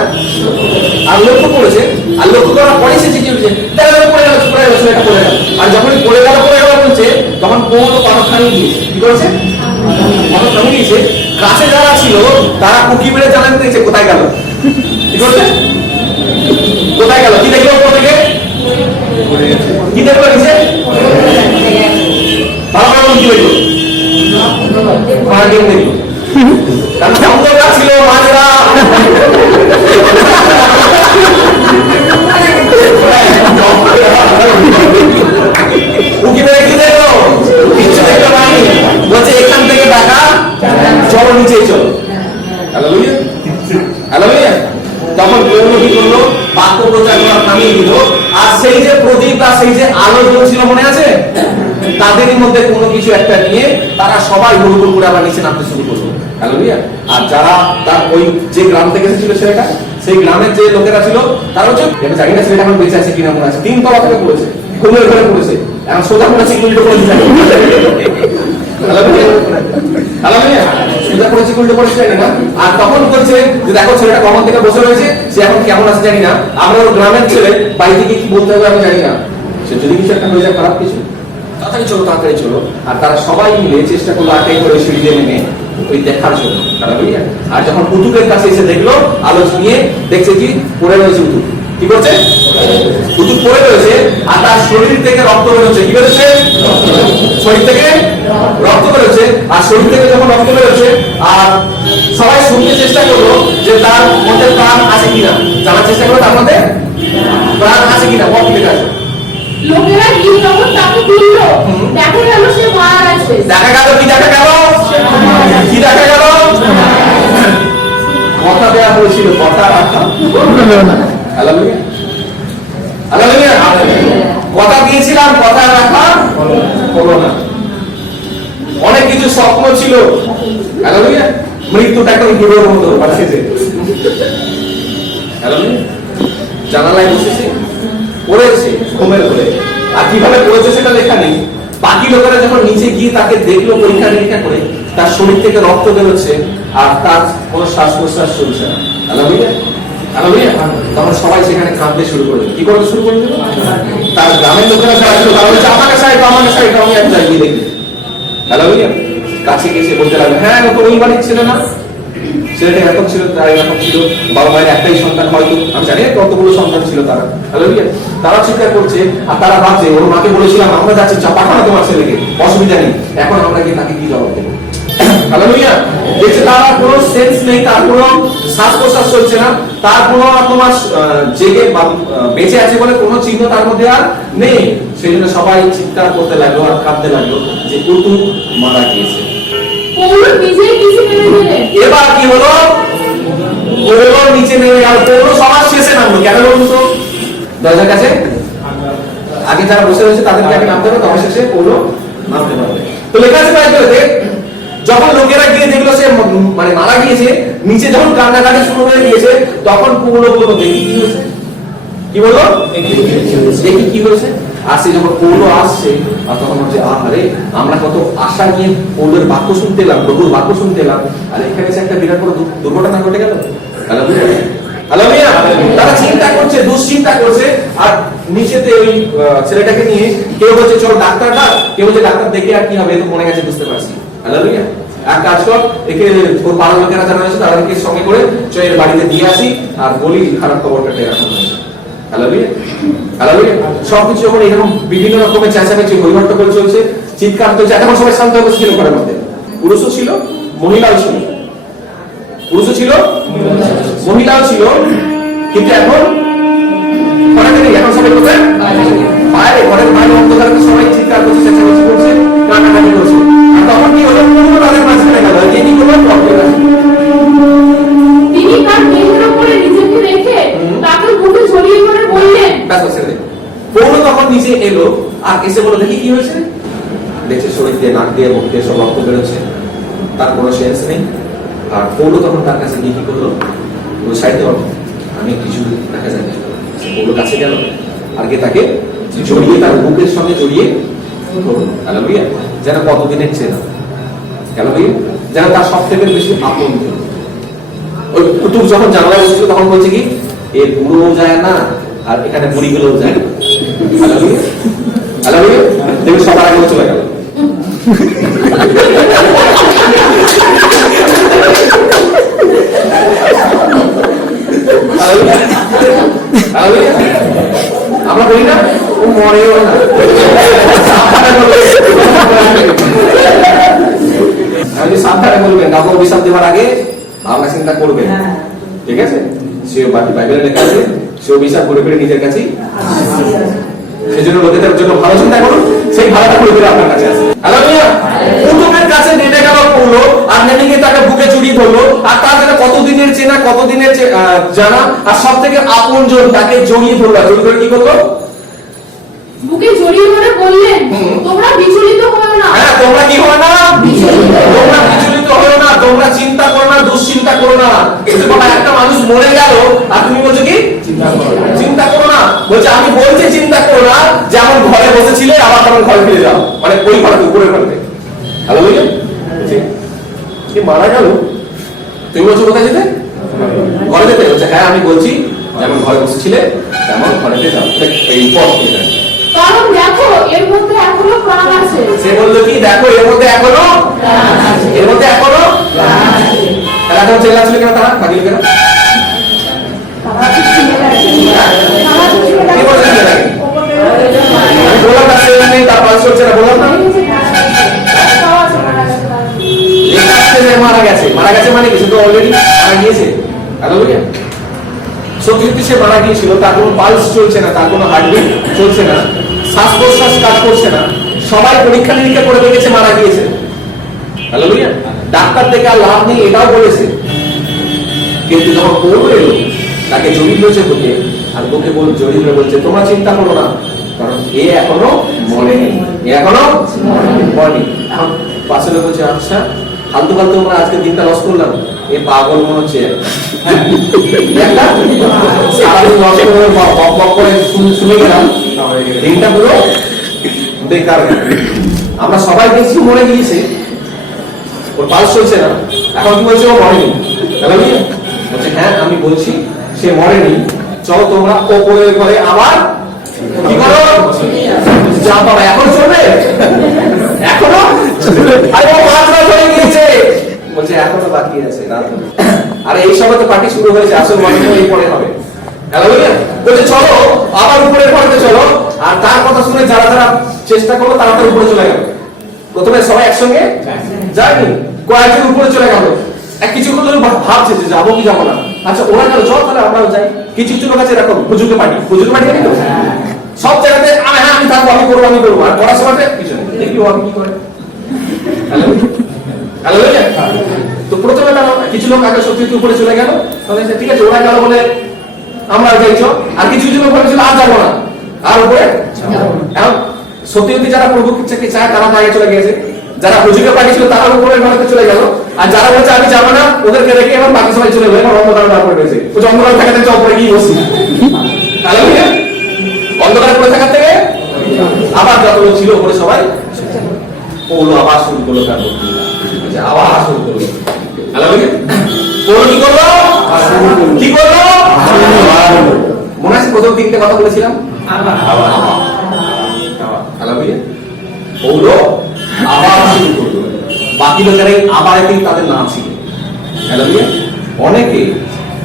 আর লক্ষ্য করেছে, আর লক্ষ্য করার পরে সে জিজ্ঞেস করছে দেখা গেল পড়ে গেল, পড়ে গেল, সেটা পড়ে গেল। আর যখন পড়ে গেল বলছে, তখন পৌল পাথর খানি দিয়েছে। কি করেছে? পাথর খানি দিয়েছে। কাছে যারা ছিল তারা কুকি মেরে জানাতে দিয়েছে কোথায় গেল। কি করছে? কোথায় গেল? কি দেখলো উপর থেকে? কি দেখলো নিচে? ভালো ভালো কি দেখলো? দেখলো, কারণ অন্ধকার ছিল, মাঝরা উকি মেরে কি দেখলো? কিচ্ছু দেখলো নাই। বলছে এখান থেকে টাকা চলো, নিচে চলো। হালেলুয়া। হালেলুয়া। তখন পৌল কি করলো? বাক্য প্রচার করা থামিয়ে দিল। আর সেই যে প্রদীপ বা সেই যে আলো জ্বলছিল মনে আছে, তাদেরই মধ্যে কোনো কিছু একটা নিয়ে তারা সবাই হুড়ুহুড় করে আবার নিচে নামতে শুরু করলো। হালেলুয়া। আর যারা তার ওই যে গ্রাম থেকে এসেছিল ছেলেটা, সেই গ্রামের যে লোকেরা ছিল তারা হচ্ছে, আমি জানি না ছেলেটা এখন বেঁচে আছে কিনা, মনে আছে তিনতলা থেকে পড়েছে, ঘুমের ঘরে পড়েছে, এখন সোজা পড়েছে উল্টো পড়েছে। সোজা পড়েছে উল্টো পড়েছে জানি না। আর তখন বলছে যে দেখো ছেলেটা কখন থেকে বসে রয়েছে, সে এখন কেমন আছে জানি না, আমরা ওর গ্রামের ছেলে, বাড়ি থেকে কি বলতে হবে আমি জানি না, সে যদি কিছু একটা হয়ে যায় খারাপ কিছু, তাড়াতাড়ি চলো তাড়াতাড়ি চলো। আর তারা সবাই মিলে চেষ্টা করলো আটকাই করে সিঁড়ি দিয়ে নেমে ওই দেখার জন্য। আর যখন উতুপের কাছে এসে দেখলো, আলো নিয়ে দেখছে কি পড়ে রয়েছে উতুপ। কি করছে? উতুপ পড়ে রয়েছে, আর তার শরীর থেকে রক্ত বেরোচ্ছে। কি বেরোচ্ছে? শরীর থেকে রক্ত বেরোচ্ছে। আর শরীর থেকে যখন রক্ত বেরোচ্ছে, আর সবাই শুনতে চেষ্টা করলো যে তার মধ্যে প্রাণ আছে কিনা, জানার চেষ্টা করলো তার মধ্যে প্রাণ আছে কিনা। বল কি লেখা আছে? লোকেরা গিয়ে যখন তাকে তুললো, দেখা গেল সে মারা দেখা গেল কি দেখা গেল? কি দেখা গেল? কথা দেওয়া হয়েছিল, কথা রাখা হলো না। Hallelujah hallelujah. কথা দিয়েছিলাম, কথা রাখা হলো না। অনেক কিছু স্বপ্ন ছিল, হালেলুয়া। মৃত্যুটা একটা হিরোর মতো বাঁচিয়েছে, হালেলুয়া। জানালায় বসেছে, পড়েছে ঘুমের ঘরে, আর কিভাবে পড়েছে সেটা লেখা নেই। বাকি লোকেরা যখন নিচে গিয়ে তাকে দেখলো পরীক্ষা নিরীক্ষা করে, তার শরীর থেকে রক্ত বেরোচ্ছে আর তার কোনো শ্বাস প্রশ্বাস চলছে না, হালেলুয়া হালেলুয়া। তখন সবাই সেখানে কাঁদতে শুরু করে দিল। কি করতে শুরু করে দিল? তার গ্রামের লোকেরা যারা ছিল তারা বলছে আমাকে সাইড আমাকে সাইড, আমি এক যাই গিয়ে দেখি। হালেলুয়া। কাছে গিয়ে সে বলতে লাগলো, হ্যাঁ ও তো ওই বাড়ির ছেলে না? ছেলেটা এরকম ছিল, তারা এরকম ছিল, বাবা মায়ের একটাই সন্তান, হয়তো আমি জানি কতগুলো সন্তান ছিল তারা, হালেলুয়া। তারা চিৎকার করছে আর তারা ভাবছে ওর মাকে বলেছিলাম আমরা যাচ্ছি, চা পাঠানো তোমার ছেলেকে, অসুবিধা নেই। এখন আমরা গিয়ে তাকে কি জবাব দেবো? হালেলুয়া। দেখছে তার কোনো সেন্স নেই, তার কোনো শ্বাস প্রশ্বাস চলছে না, তার কোনো তোমার জেগে বেঁচে আছে বলে কোনো চিহ্ন তার মধ্যে আর নেই। সেই জন্য সবাই চিৎকার করতে লাগলো আর কাঁদতে লাগলো যে ও তো মারা গিয়েছে। এবার কি হলো? পৌলো নিচে নেমে গেল, পৌলো সবার শেষে নামলো। কেন বলুন তো? দরজার কাছে আগে যারা বসে রয়েছে তাদেরকে আগে নামতে হবে, তবে শেষে পৌলো নামতে পারবে। তো লেখা আছে বাইবেলে, যখন লোকেরা গিয়ে দেখলো সে মানে মারা গিয়েছে, নিচে যখন কান্নাকাটি শুরু হয়ে গিয়েছে, তখন পৌলো বললো দেখি কি হয়েছে। কি বললো? দেখি কি হয়েছে। আর সে যখন পৌলো আসছে, আর তখন হচ্ছে আরে আমরা কত আশা নিয়ে পৌলোর বাক্য শুনতে এলাম, প্রভুর বাক্য শুনতে এলাম, আর এখানে এসে একটা বিরাট বড় দুর্ঘটনা ঘটে গেল। হালেলুয়া। তারা চিন্তা করছে, দুশ্চিন্তা করছে, আর নিচেতে ওই ছেলেটাকে নিয়ে কেউ বলছে চলো ডাক্তার ডাক, কেউ বলছে ডাক্তার দেখে আর কি হবে, তো মনে গেছে বুঝতে পারছি। হালেলুয়া। এক কাজ কর, একে ওর পাড়ার লোকেরা জানা হয়েছে, তাদেরকে সঙ্গে করে চয়ের বাড়িতে দিয়ে আসি আর বলি খারাপ খবরটা এরকম হয়েছে। Hallelujah hallelujah. সবকিছু যখন এরকম বিভিন্ন রকমের চেঁচামেচি হইহট্টগোল চলছে, চিৎকার চলছে, এখন সবাই শান্ত হয়ে বসেছিল ঘরের মধ্যে। পুরুষও ছিল, মহিলাও ছিল, পুরুষও ছিল, মহিলাও ছিল, কিন্তু এখন ঘরেতে নেই। এখন সবাই কোথায়? বাইরে, ঘরের বাইরে অন্ধকারে সবাই চিৎকার করছে, চেঁচামেচি করছে, কান্নাকাটি করছে। আর তখন কি হলো? পুরো তাদের মাঝখানে গেল, তিনি কোনো প্রবলেম আছে। তিনি তার দেহের উপরে নিজেকে রেখে তাকে বুকে জড়িয়ে ধরে বললেন, পৌলো তখন নিচে এলো আর এসে বলল দেখি কি হয়েছে। দেখছে শরীর দিয়ে, নাক দিয়ে, মুখ দিয়ে সব রক্ত বেরোচ্ছে, তার কোনো সেন্স নেই। আর পৌলো তখন তার কাছে গিয়ে কি করলো? ওই সাইডে আমি কিছু দেখা যায় না, পৌলো কাছে গেল আর গিয়ে তাকে জড়িয়ে তার বুকের সঙ্গে জড়িয়ে হালেলুয়া, যেন কতদিনের চেনা, হালেলুয়া, যেন তার সব থেকে বেশি আপন। ওই কুতুব যখন জানালা বসেছিল তখন বলছে কি এর বুড়োও যায় না আর এখানে বুড়িগুলোও যায় না। Hallelujah hallelujah. দেখবে সবার আগে চলে গেল। আমরা বলি না ও মরেও না, আমি সাবধানে বলবেন, কাউকে অভিশাপ দেওয়ার আগে ভাবনা চিন্তা করবেন, ঠিক আছে? সে বাইবেলে লেখা আছে সে অভিশাপ করে করে নিজের কাছেই, সেজন্য লোকেদের জন্য ভালো চিন্তা করুন, সেই ভালোটা করে করে আপনার কাছে আসে। হালেলুয়া। কুতুবের কাছে নেমে গেল পৌলো, আর নেমে গিয়ে তাকে বুকে জড়িয়ে ধরলো, আর তার জন্য কতদিনের চেনা, কতদিনের জানা, আর সব থেকে আপনজন তাকে জড়িয়ে ধরলো। জড়িয়ে ধরে কি করলো? বুকে জড়িয়ে ধরে বললেন, তোমরা বিচলিত হও না। হ্যাঁ, তোমরা কি হবে না? তোমরা বিচলিত হও না, তোমরা চিন্তা করো না, দুশ্চিন্তা করো না। বাবা একটা মানুষ মরে গেল আর তুমি বলছো কি চিন্তা করো না? বলছে আমি বলছি চিন্তা করো না, যেমন ঘরে বসেছিলে আবার তখন ঘরে ফিরে যাও, মানে ওই ঘরে উপরের ঘরে। হ্যালো বুঝলে কি মারা গেল, তুমি বলছো কোথায় যেতে? ঘরে যেতে। বলছে হ্যাঁ আমি বলছি যেমন ঘরে বসেছিলে তেমন ঘরেতে যাও। এই পথ কারণ দেখো এর মধ্যে এখনো প্রাণ আছে। সে বললো কি দেখো এর মধ্যে এখনো এর মধ্যে এখনো তারা এখন চেল্লাচ্ছিল কেন? তারা বাকি লোকেরা কি বলছে? আমি বললাম না চেল্লা নেই, তার পাশ চলছে না, বললাম না মারা গেছে। মারা গেছে মানে কিছু তো অলরেডি মারা গিয়েছে। হ্যালো বুঝলেন? সত্যি সত্যি সে মারা গিয়েছিল, তার কোনো পালস চলছে না, তার কোনো হার্টবিট চলছে না, শ্বাস প্রশ্বাস কাজ করছে না, সবাই পরীক্ষা নিরীক্ষা করে দেখেছে মারা গিয়েছে। হালেলুয়া। ডাক্তার থেকে আর লাভ নেই এটাও বলেছে। কিন্তু যখন পৌল এলো তাকে জড়িয়ে ধরেছে বুকে, আর বুকে জড়িয়ে ধরে বলছে তোমরা চিন্তা করো না, কারণ এ এখনো মরেনি, এ এখনো মরেনি। এখন পাশে লোক বলছে আচ্ছা ফালতু ফালতু আমরা আজকে দিনটা লস করলাম, এ পাগল মনে হচ্ছে একটা সারাদিন লস করে বক বক করে শুনে গেলাম, দিনটা পুরো বেকার। আমরা সবাই দেখছি মরে গিয়েছে, ওর পালস চলছে না, এখন কি বলছে ও মরেনি। বলছে হ্যাঁ আমি বলছি সে মরেনি, চলো তোমরা ওপরের ঘরে আবার কি করো যা বাবা এখন চলবে, এখনো আরে ও 5 মাস হয়ে গিয়েছে, বলছে এখনো বাকি আছে রাত। আরে এই সময় তো পার্টি শুরু হয়েছে, আসল মনে এই পরে হবে। বলছে চলো আবার উপরের ঘরে চলো, আর তার কথা শুনে যারা যারা চেষ্টা করলো তারা তার উপরে চলে গেল। প্রথমে সবাই একসঙ্গে যায়নি, কয়েকজন উপরে চলে গেল। কিছু লোক ভাবছে যে যাবো কি যাবো না, আচ্ছা ওরা গেল চল তাহলে আমরাও যাই। কিছু কিছু লোক আছে এরকম হুজুরকে পার্টি জানি তো সব জায়গাতে হ্যাঁ আমি থাকবো, আমি করবো, আর পড়ার সময় পিছনে দেখি ও আমি কি করে। তো প্রথমে কিছু লোক আগে সত্যি উপরে চলে গেল, তাহলে ঠিক আছে ওরা গেল বলে আমরা যাইছ, আর কিছু কিছু লোক বলেছিল আর যাবো না, আর উপরে এখন সত্যি সত্যি যারা প্রভু ইচ্ছাকে চায় তারা আগে চলে গেছে, যারা হুজুরকে পাঠিয়েছিল তারা উপরের ঘরে চলে গেল, আর যারা বলছে আমি যাবো না ওদেরকে রেখে এবার বাকি সবাই চলে গেল, এবার অন্ধকার পড়ে রয়েছে। ওই অন্ধকার থাকা থেকে উপরে গিয়ে বসছি, অন্ধকার পড়ে থাকার থেকে আবার যত লোক ছিল উপরে সবাই পৌল আবার শুরু করলো, তার আবার শুরু করলো। পৌল কি করলো কি করলো মনে আছে প্রথম 3টে কথা বলেছিলাম, পৌল আবার শুরু করলো। বাকি লোকেরাই আবার একদিন তাদের নাম ছিল। অনেকে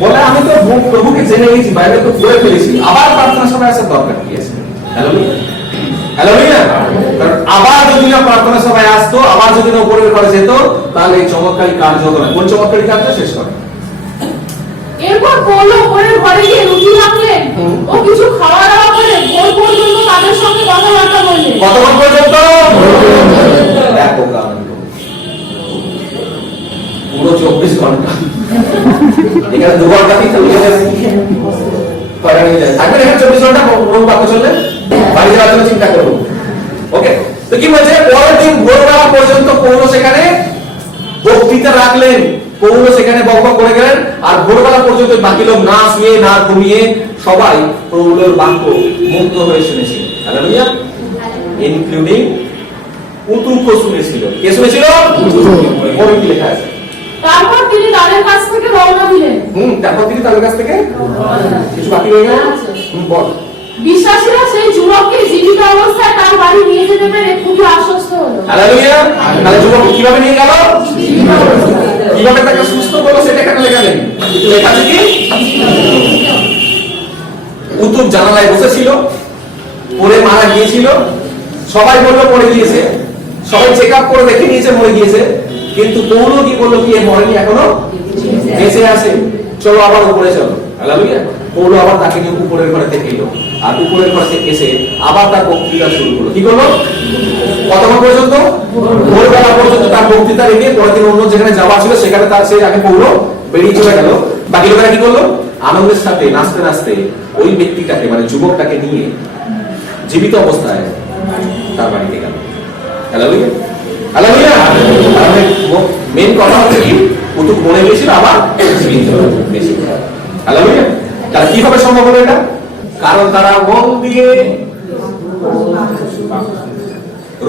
বলে আমি তো প্রভুকে জেনে গেছি, বাইবেল তো পড়ে ফেলেছি, আবার প্রার্থনা সভায় আসার দরকার কি আছে? আবার যদি না প্রার্থনা সভায় আসতো, আবার যদি না উপরের ঘরে যেত, তাহলে এই চমৎকারী কার্য হতো না। কোন চমৎকারী কার্য শেষ করে? এরপর পৌল উপরের ঘরে গিয়ে রুটি রাখলেন ও কিছু খাওয়া দাওয়া করে ভোর পর্যন্ত তাদের সঙ্গে কথাবার্তা বললেন। কতক্ষণ পর্যন্ত? পুরো 24 ঘন্টা। এখানে 2 ঘন্টা কি চলে যাবে? থাকবে এখানে 24 ঘন্টা পুরো বাক্য চললে বাড়ি যাওয়ার জন্য চিন্তা করবো। ওকে, তো কি বলছে? পরের দিন ভোরবেলা পর্যন্ত পৌল সেখানে বক্তৃতা রাখলেন, পৌল সেখানে বক্তব্য করে গেলেন, আর ভোরবেলা পর্যন্ত বাকি লোক না শুয়ে না ঘুমিয়ে সবাই পৌলের বাক্য মুগ্ধ হয়ে শুনেছিল। Hallelujah, including উতুকও শুনেছিল। কে শুনেছিল? ওই কি লেখা আছে? তারপর তিনি তাদের কাছ থেকে রওনা দিলেন। তারপর তিনি তাদের কাছ থেকে কিছু বাকি রয়ে গেল। বল। বিশ্বাসীরা সেই যুবককে জীবিত অবস্থায় তার বাড়ি নিয়ে যেতে পেরে খুবই আশ্বস্ত হলো। হালেলুয়া। তাহলে যুবক কিভাবে নিয়ে গেল? কিভাবে তাকে সুস্থ করলো সেটা এখানে লেখা নেই। লেখা আছে কি? উতুব জানালায় বসেছিল, পরে মারা গিয়েছিল, সবাই বললো মরে গিয়েছে, সবাই চেক আপ করে দেখে নিয়েছে মরে গিয়েছে, কিন্তু পৌল কি বললো কি মরেনি, এখনো বেঁচে আছে, চলো আবার উপরে চলো। হালেলুয়া। পৌল আবার তাকে নিয়ে উপরের ঘরে থেকে এলো, আর উপরের ঘর থেকে এসে আবার তার বক্তৃতা শুরু করলো। কি করলো? কতক্ষণ পর্যন্ত? ভোরবেলা পর্যন্ত তার বক্তৃতা রেখে পরের দিন অন্য যেখানে যাওয়া ছিল সেখানে তার সে আগে পৌল বেরিয়ে চলে গেল। বাকি লোকেরা কি করলো? আনন্দের সাথে নাচতে নাচতে ওই ব্যক্তিটাকে মানে যুবকটাকে নিয়ে জীবিত অবস্থায় তার বাড়িতে গেল। হালেলুয়া। হালেলুয়া। তাহলে মেইন কথা হচ্ছে কি উতুক মরে গিয়েছিল আবার জীবিত হয়েছে। হালেলুয়া। তাহলে কিভাবে সম্ভব হলো এটা? কারণ তারা মন দিয়ে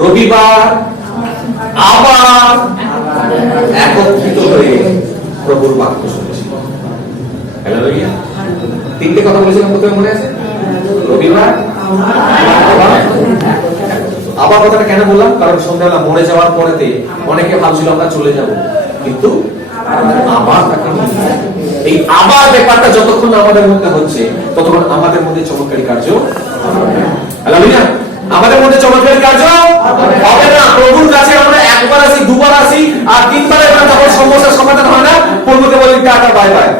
রবিবার আবার একত্রিত হয়ে প্রভুর বাক্য শুনেছিল। হালেলুয়া। 3টে কথা বলেছিলাম, প্রথমে মনে আছে? রবিবার আবার কথাটা কেন বললাম? কারণ সন্ধ্যাবেলা মরে যাওয়ার পরেতে অনেকে ভাবছিল আমরা চলে যাব, কিন্তু আবার তাকে এই আবার ব্যাপারটা যতক্ষণ আমাদের মধ্যে হচ্ছে ততক্ষণ আমাদের মধ্যে চমৎকারী কার্য হালেলুয়া। আমাদের মধ্যে চমৎকারী কার্য হবে না। প্রভুর কাছে আমরা একবার আসি, দুবার আসি, আর 3বার এবার যখন সমস্যার সমাধান হয় না প্রভুকে বলি টাটা বাই বাই।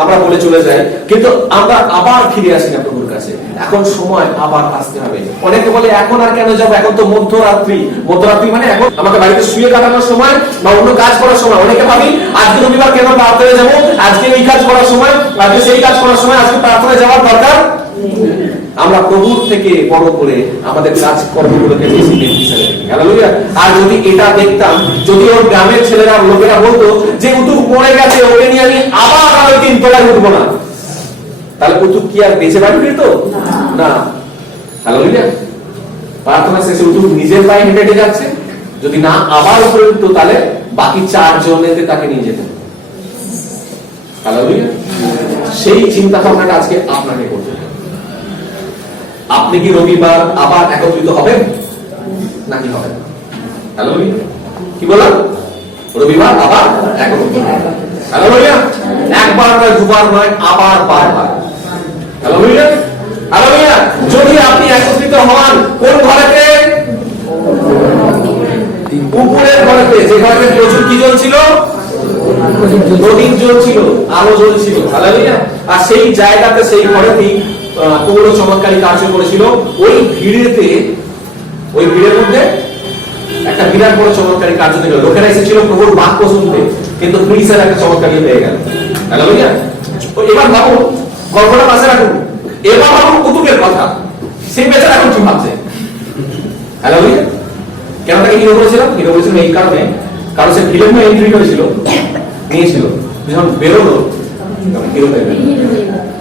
আমরা বলে চলে যাই, কিন্তু আমরা আবার ফিরে আসি না প্রভুর কাছে। এখন সময় আবার আসতে হবে। অনেকে বলে এখন আর কেন যাবো, এখন তো মধ্যরাত্রি। মধ্যরাত্রি মানে এখন আমাকে বাড়িতে শুয়ে কাটানোর সময় বা অন্য কাজ করার সময়। অনেকে ভাবি আজকে রবিবার কেন প্রার্থনায় যাবো, আজকে এই কাজ করার সময়, আজকে সেই কাজ করার সময়, আজকে প্রার্থনায় যাওয়ার দরকার। আমরা প্রভুর থেকে বড় করে আমাদের কাজ কর্মগুলোকে বেশি হিসাবে দেখি। হালেলুয়া। আর যদি এটা দেখতাম, যদি ওর গ্রামের ছেলেরা লোকেরা বলতো যে উতুক মরে গেছে, ওকে নিয়ে আমি আবার ওই 3 তলায় উঠবো না, তাহলে উতুক কি আর বেঁচে বাড়ি ফিরত না? হালেলুয়া। প্রার্থনা শেষে উতুক নিজের পায়ে হেঁটে হেঁটে যাচ্ছে, যদি না আবার উপরে উঠতো তাহলে বাকি 4 জনেতে তাকে নিয়ে যেতেন। হালেলুয়া। সেই চিন্তা ভাবনাটা আজকে আপনাকে করতে হবে। আপনি কি রবিবার আবার একত্রিত হবেন নাকি হবেন? হালেলুয়া। কি বললাম? রবিবার আবার একত্রিত হবেন। হালেলুয়া। একবার নয়, দুবার নয়, আবার বারবার। হালেলুয়া। হালেলুয়া। যদি আপনি একত্রিত হন কোন ঘরেতে? উপরের ঘরেতে, যে ঘরেতে প্রচুর কি জ্বলছিল? প্রদীপ জ্বলছিল, আলো জ্বলছিল। হালেলুয়া। আর সেই জায়গাতে, সেই ঘরেতেই পৌর চমৎকারী কার্য করেছিল। ওই ভিড়েতে, ওই ভিড়ের মধ্যে একটা বিরাট বড় চমৎকারী কার্য ছিল। লোকেরা এসেছিল প্রভুর বাক্য শুনতে, কিন্তু প্রিন্সের একটা চমৎকারী পেয়ে গেল। হালেলুয়া। এবার ভাবুন, গল্পটা পাশে রাখুন, এবার ভাবুন কুতুবের কথা। সেই বেচারা এখন কি ভাবছে? হালেলুয়া। কেন তাকে হিরো বলেছিলাম? হিরো বলেছিলাম এই কারণে, কারণ সে ফিল্মে এন্ট্রি করেছিল, নিয়েছিল, যখন বেরোলো হিরো হয়ে গেল।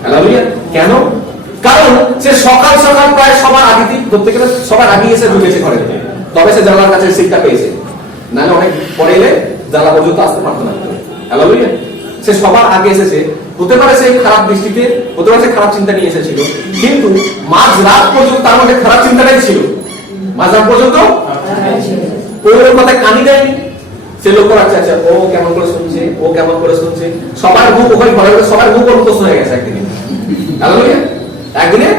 হালেলুয়া। কেন? কারণ সে সকাল সকাল প্রায় সবার আগে, ধরতে গেলে সবার আগে এসে ঢুকেছে ঘরে, তবে সে জানলার কাছে সিটটা পেয়েছে, নাহলে অনেক পরে এলে জানলা পর্যন্ত আসতে পারতো না। হালেলুয়া। সে সবার আগে এসেছে। হতে পারে সেই খারাপ দৃষ্টিতে, হতে পারে সে খারাপ চিন্তা নিয়ে এসেছিল, কিন্তু মাঝ রাত পর্যন্ত তার মধ্যে খারাপ চিন্তাটাই ছিল। মাঝ রাত পর্যন্ত ওর কথায় কানি দেয়নি। সে লক্ষ্য রাখছে, আচ্ছা ও কেমন করে শুনছে, ও কেমন করে শুনছে। সবার মুখ ওখানে ঘরে, সবার মুখ ওর প্রশ্ন হয়ে গেছে একদিনে। হালেলুয়া। একদিনে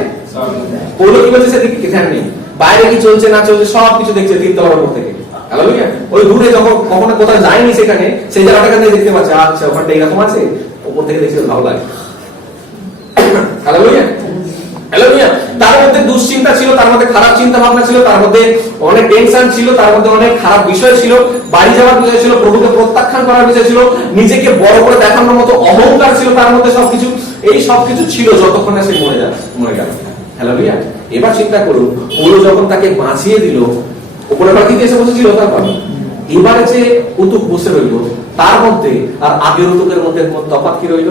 পৌলো কি বলছে সেদিকে ধ্যান নেই, বাইরে কি চলছে না চলছে সব কিছু দেখছে 3 তলার উপর থেকে। হালেলুয়া। ওই দূরে যখন কখনো কোথাও যায়নি সেখানে, সেই জায়গাটা দেখতে পাচ্ছে, আচ্ছা ওখানটা এরকম আছে, উপর থেকে দেখছে ভালো লাগে। হালেলুয়া। হালেলুয়া। তার মধ্যে দুশ্চিন্তা ছিল, তার মধ্যে খারাপ চিন্তা ভাবনা ছিল, তার মধ্যে অনেক টেনশন ছিল, তার মধ্যে অনেক খারাপ বিষয় ছিল, বাড়ি যাওয়ার বিষয় ছিল, প্রভুকে প্রত্যাখ্যান করার বিষয় ছিল, নিজেকে বড় করে দেখানোর মতো অহংকার ছিল তার মধ্যে। সবকিছু, এই সবকিছু ছিল যতক্ষণ না সে মরে গেল। হালেলুয়া। এবার চিন্তা করুন, পৌলো যখন তাকে বাঁচিয়ে দিল, উপরে বাড়িতে এসে বসেছিল, তারপর এবারে যে উতুক বসে রইল, তার মধ্যে আর আগের উতুকের মধ্যে তফাৎ কি রইল?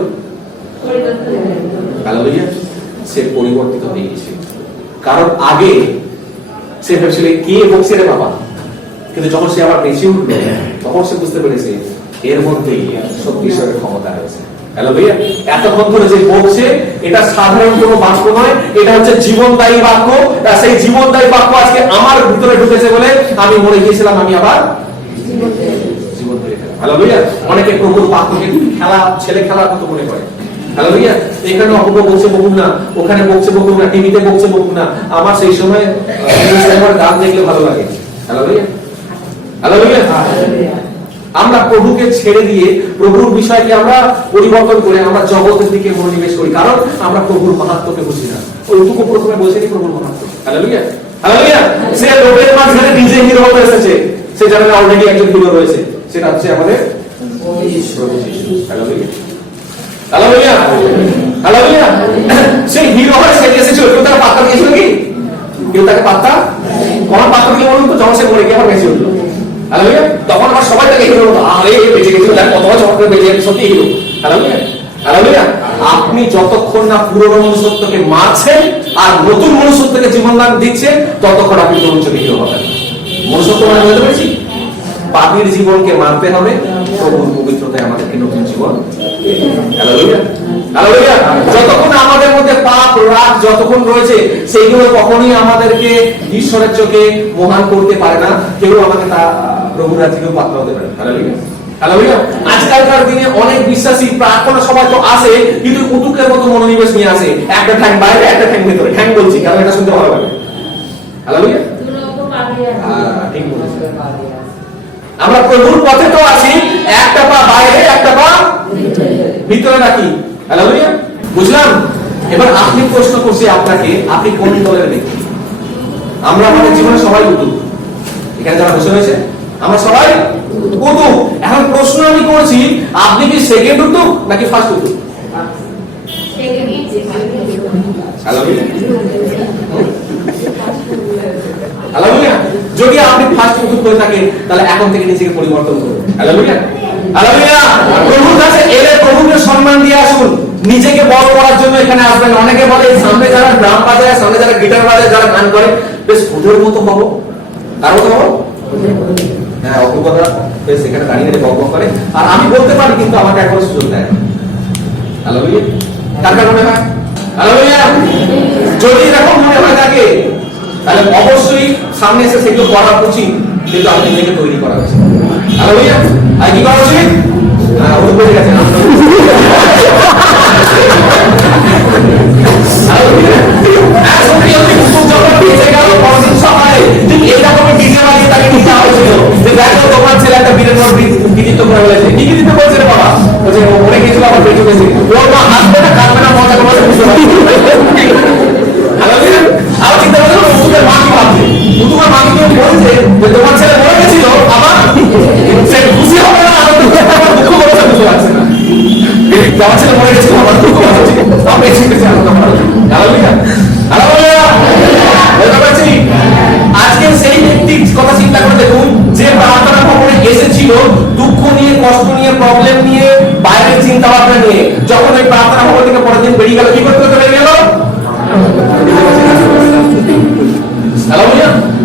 হালেলুয়া। সে পরিবর্তিত হয়ে গেছে। কারণ আগে সে ভেবেছিল কে বলছে রে বাবা, কিন্তু যখন সে আবার বেঁচে উঠল, তখন সে বুঝতে পেরেছে এর মধ্যেই সত্যি ঈশ্বরের ক্ষমতা রয়েছে। হালেলুয়া। এতক্ষণ ধরে যে বলছে, এটা সাধারণ কোনো বাক্য নয়, এটা হচ্ছে জীবনদায়ী বাক্য। সেই জীবনদায়ী বাক্য আজকে আমার ভিতরে ঢুকেছে বলে আমি মরে গিয়েছিলাম, আমি আবার জীবন পেয়ে গেলাম। হালেলুয়া। অনেকে প্রভুর বাক্যকে খেলা, ছেলে খেলার মতো মনে করে। হালেলুয়া। এখানে অপূর্ব বলছে বকুন না, ওখানে বলছে বকুন না, টিভিতে বলছে বকুন না। আমার সেই সময় গান দেখলে ভালো লাগে। হালেলুয়া। হালেলুয়া। আমরা প্রভুকে ছেড়ে দিয়ে প্রভুর বিষয়কে আমরা পরিবর্তন করে আমরা জগতের দিকে মনোনিবেশ করি, কারণ আমরা প্রভুর মাহাত্ম্যকে বুঝি না। ওইটুকু প্রথমে বলছেনি প্রভুর মাহাত্ম্য। হালেলুয়া। হালেলুয়া। সে লোকের মাঝখানে নিজে হিরো হতে এসেছে, সে জানে না অলরেডি একজন হিরো রয়েছে, সেটা হচ্ছে আমাদের প্রভু যীশু। হালেলুয়া। হালেলুয়া। হালেলুয়া। সেই হিরো হয়ে সে এসেছিল, কেউ তাকে পাত্তা দিয়েছিল কি? কেউ তাকে পাত্তা কোন পাত্তা দিয়ে বলুন তো? যখন সে মরে গিয়ে আবার বেঁচে উঠলো। হালেলুয়া। তখন আবার সবাই তাকে হিরো বলতো, আরে বেঁচে গেছিল, দেখ কত চমৎকার বেঁচে গেছে, সত্যি হিরো। হালেলুয়া। হালেলুয়া। আপনি যতক্ষণ না পুরনো মনুষ্যত্বকে মারছেন আর নতুন মনুষ্যত্বকে জীবনদান দিচ্ছেন, ততক্ষণ আপনি প্রবঞ্চনে হিরো হবেন। মনুষ্যত্ব মানে বুঝতে পেরেছি, পাপীর জীবনকে মারতে হবে, প্রভুর পবিত্রতায় আমাদেরকে নতুন জীবন। হালেলুয়া। হালেলুয়া। যতক্ষণ আমাদের মধ্যে পাপ, রাগ যতক্ষণ রয়েছে, সেইগুলো কখনোই আমাদেরকে ঈশ্বরের চোখে মহান করতে পারে না। কেউ আমাকে তা প্রভুর রাজ্যেও পাত্র হতে পারে। হালেলুয়া। হালেলুয়া। আজকালকার দিনে অনেক বিশ্বাসী প্রার্থনা সবাই তো আসে, কিন্তু উতুকের মতো মনোনিবেশ নিয়ে আসে, একটা ঠ্যাং বাইরে, একটা ঠ্যাং ভেতরে। ঠ্যাং বলছি কারণ এটা শুনতে ভালো লাগে। হালেলুয়া। ঠিক বলেছেন। আমরা প্রভুর পথে তো আছি, একটা পা বাইরে, একটা পা ভিতরে রাখি, হালেলুয়া। বুঝলাম? এবার আপনি প্রশ্ন করছি আপনাকে, আপনি কোন দলের ব্যক্তি? আমরা আমাদের জীবনে সবাই উদু, এখানে যারা বসে রয়েছে আমরা সবাই উদু। এখন প্রশ্ন আমি করছি, আপনি কি সেকেন্ড উদু নাকি ফার্স্ট উদু? হালেলুয়া। যদি আপনি ফার্স্ট উদু করে থাকেন তাহলে এখন থেকে নিজেকে পরিবর্তন করুন। Hallelujah, hallelujah. প্রভুর কাছে এলে প্রভুকে সম্মান দিয়ে আসুন। নিজেকে বড় করার জন্য এখানে আসবেন। অনেকে বলে সামনে যারা ড্রাম বাজায়, সামনে যারা গিটার বাজায়, যারা গান করে, বেশ ওদের মতো হবো। কার মতো হবো? হ্যাঁ, অপূর্বতা বেশ এখানে দাঁড়িয়ে বক বক করে, আর আমি বলতে পারি কিন্তু আমাকে এখন সুযোগ দেয়। হালেলুয়া। কার কার মনে হয়? হালেলুয়া। যদি এরকম মনে হয় থাকে তাহলে অবশ্যই সামনে এসে সেগুলো করা উচিত, কিন্তু আপনি নিজেকে তৈরি করা উচিত। হালেলুয়া। আর কি করা উচিত? হ্যাঁ, ওই বলে গেছেন। তোমার ছেলে একটা বীরের কৃতিত্ব করে বলেছে, কি কৃতিত্ব বলছে রে বাবা? বলছে মনে গেছিল আমার পেটে গেছে, ওর মা হাসবে না কাঁদবে না মজা করবে বুঝতে পারছি। আরো চিন্তা করছে উতুমের মা কি ভাবছে? উতুমের মা কি বলছে যে তোমার ছেলে মরে গেছিল, আবার সে খুশি হবে না আনন্দ দুঃখ করছে বুঝতে পারছে না। আমার ছেলে মরে গেছিল, আমার দুঃখ হচ্ছে, আমার বেঁচে গেছে আনন্দ করা উচিত। আজকে সেই ব্যক্তির কথা চিন্তা করে দেখুন যে প্রার্থনা ভবনে এসেছিল দুঃখ নিয়ে, কষ্ট নিয়ে, প্রবলেম নিয়ে, বাইরের চিন্তা ভাবনা নিয়ে, যখন ওই প্রার্থনা ভবন থেকে পরের দিন বেরিয়ে গেল, কি করতে করতে বেরিয়ে গেল?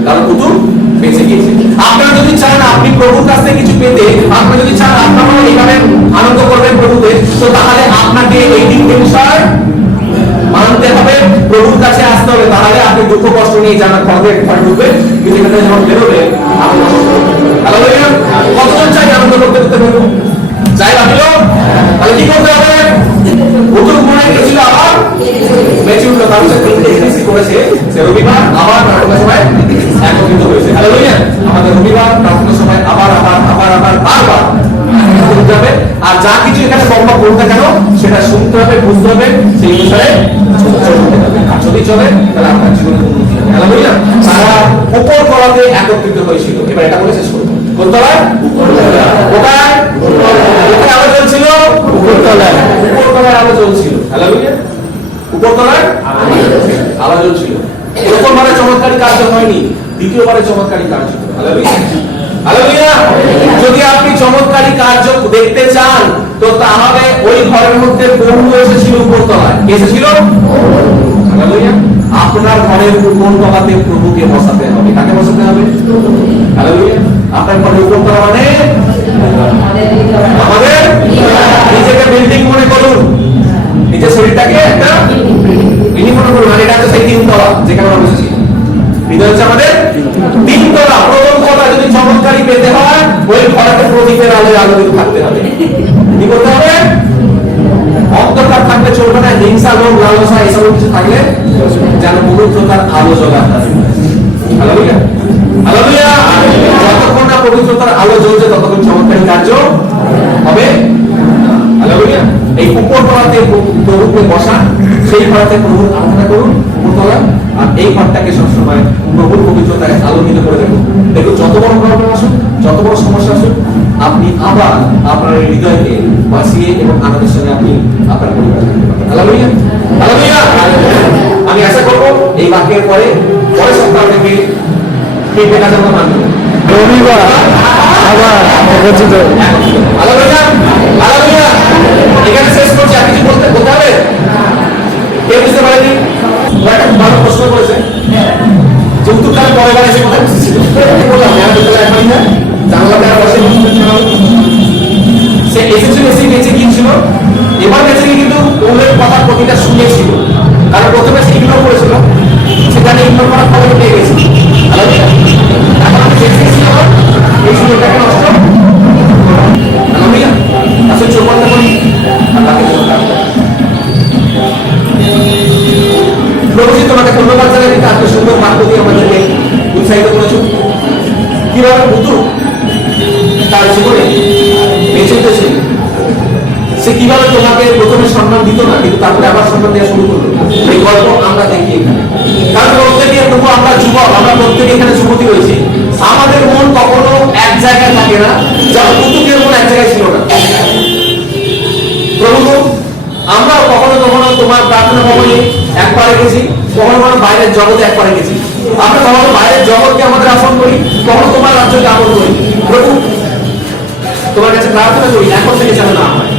কারণ কুতুব বেঁচে গিয়েছে। আপনারা যদি চান আপনি প্রভুর কাছ থেকে কিছু পেতে, আপনি যদি চান আপনারা এখানে আনন্দ করবেন প্রভুকে, তো তাহলে আপনাকে এই তিনটে বিষয় মানতে হবে, প্রভুর কাছে আসতে হবে। তাহলে আপনি দুঃখ কষ্ট নিয়ে জানার ঘরে ঢুকবেন, কিন্তু এখানে যখন বেরোবেন হালেলুয়া। কতজন চাই আনন্দ করতে করতে বেরোবো? চাই ভাবিল? তাহলে কি করতে হবে? উঠুক মনে গেছিল আবার বেঁচে উঠলো, তার সাথে তিনটে জিনিস করেছে। সে রবিবার আবার প্রার্থনা সময় একত্রিত হয়েছে। হালেলুয়া। আমাদের রবিবার প্রার্থনা সময় আবার আবার আবার আবার বারবার করতে হবে। আর যা কিছু এখানে বক্তব্য বলতে কেন সেটা শুনতে হবে, বুঝতে হবে, সেই অনুসারে চলতে হবে। আর যদি চলে তাহলে আপনার জীবনে উন্নতি হবে। হালেলুয়া। তারা উপর তলাতে একত্রিত হয়েছিল। এবার এটা বলে শেষ করবো। কোথায়? কোথায়? কোথায় আলো জ্বলছিল? উপরতলায়। উপরতলায় আলো জ্বলছিল। হালেলুয়া। উপরতলায় আলো জ্বলছিল। প্রথমবারে চমৎকারী কার্য হয়নি, দ্বিতীয়বারে চমৎকারী কার্য হলো। হালেলুয়া। হালেলুয়া। যদি আপনি চমৎকারী কার্য দেখতে চান তো তাহলে ওই ঘরের মধ্যে প্রভু এসেছিল উপরতলায়। কে এসেছিল? হালেলুয়া। আপনার ঘরের উপরতলাতে প্রভুকে বসাতে হবে। কাকে বসাতে হবে? হালেলুয়া। আপনার ঘরের উপরতলা মানে আমাদের নিজেকে বিল্ডিং মনে করুন, নিজের শরীরটাকে একটা বিল্ডিং মনে করুন। আর এটা হচ্ছে সেই তিনতলা যেখানে আমরা বসেছি। হৃদয় হচ্ছে আমাদের তিনতলা। প্রথম কথা, যদি চমৎকারী পেতে হয় ওই ঘরকে প্রদীপের আলোয় আলোকিত থাকতে হবে। কি করতে হবে? অন্ধকার থাকলে চলবে না, হিংসা, লোভ, লালসা এসব কিছু থাকলে যেন পবিত্রতার আলো জ্বলে আপনার জীবনে। হালেলুয়া। হালেলুয়া। যতক্ষণ না পবিত্রতার আলো জ্বলছে ততক্ষণ চমৎকারী কার্য হবে। হালেলুয়া। এই উপরতলাতে প্রভুকে বসা, সেই ঘরতে প্রভুর আরাধনা করুন উপরতলা, আর এই ঘরটাকে সবসময় প্রভুর পবিত্রতায় আলোকিত করে দেখুন। দেখুন যত বড় প্রবলেম আসুক, যত বড় সমস্যা আসুক, আপনি আবার আপনার হৃদয়কে বাঁচিয়ে এবং আনন্দের সঙ্গে আপনি আপনার পরিবার থাকতে পারবেন। হালেলুয়া। হালেলুয়া। আমি আশা করবো এই বাক্যের পরের সপ্তাহ থেকে এই কাজ আমরা মানব। রবিবার আবার একত্রিত। হালেলুয়া। হালেলুয়া। এখানে শেষ করছি। আর কিছু বলতে হবে? কে বুঝতে পারেনি? একটা ভালো প্রশ্ন করেছে যে উত্তরকালে পরে বার এসে কোথায় বুঝেছিল? বললাম জানলাতে আর বসে সে এসেছিল, এসে বেঁচে গিয়েছিল। এবার বেঁচে গিয়ে কিন্তু ওদের কথা প্রতিটা শুনেছিল, কারণ প্রথমে সে ইগনোর করেছিল, সেখানে ইগনোর করার খবর পেয়ে গেছিল। এখন আমি বেঁচে গেছি, এই সুযোগটাকে নষ্ট আসলে চোখ বন্ধ করি আর তাকে প্রভু তোমাকে ধন্যবাদ জানাই, এত সুন্দর বাক্য দিয়ে আমাদেরকে উৎসাহিত করেছ। কিভাবে বুঝু তার জীবনে বেঁচে উঠেছে, সে কিভাবে তোমাকে প্রথম প্রথমে সম্মান দিত না, কিন্তু তারপরে আবার সম্মান দেওয়া শুরু করলো। এই গল্প আমরা দেখি এখানে, কারণ প্রত্যেকে তবু আমরা যুবক, আমরা প্রত্যেকে এখানে যুবতী রয়েছি। আমাদের মন কখনো এক জায়গায় থাকে না, যেমন কুতুকের মন এক জায়গায় ছিল না। প্রভু, আমরা কখনো কখনো তোমার প্রার্থনা ভবনে এক পারে গেছি, কখনো কখনো বাইরের জগতে এক পারে গেছি। আমরা কখনো বাইরের জগৎকে আমাদের আপন করি, কখনো তোমার রাজ্যকে আপন করি। প্রভু, তোমার কাছে প্রার্থনা করি এখন থেকে যেন না হয়।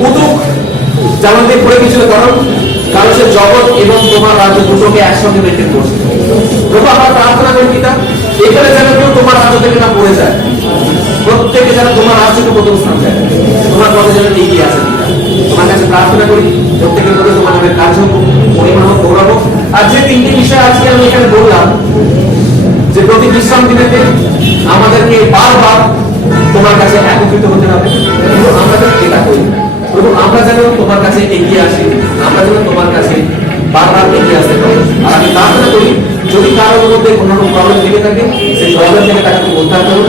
কুতুক যেমন দিয়ে পড়ে গেছিল, কারণ সে জগৎ এবং তোমার রাজ্য দুটোকে একসঙ্গে মেনটেন করছে। প্রভু, আমরা প্রার্থনা করি পিতা, এখানে যেন কেউ তোমার রাজ্য থেকে না পড়ে যায়, প্রত্যেকে যেন তোমার রাজ্যকে প্রথম স্থান দেয়, তোমার পথে যেন এগিয়ে আসে পিতা। তোমার কাছে প্রার্থনা করি প্রত্যেকের মধ্যে তোমার নামের কাজ হোক, পরিমাণ হোক, গৌরব হোক। আর যে তিনটি বিষয় আজকে আমি এখানে বললাম, যে প্রতি বিশ্রাম দিনেতে আমাদেরকে বারবার তোমার কাছে একত্রিত হতে হবে, কিন্তু আমরা যেন এটা করি না। প্রভু, আমরা যেন তোমার কাছে এগিয়ে আসি, আমরা যেন তোমার কাছে বারবার এগিয়ে আসতে পারি। আর আমি প্রার্থনা করি, যদি কারোর মধ্যে কোনো রকম প্রবলেম থেকে থাকে, সেই প্রবলেম থেকে তাকে তুমি উদ্ধার করো।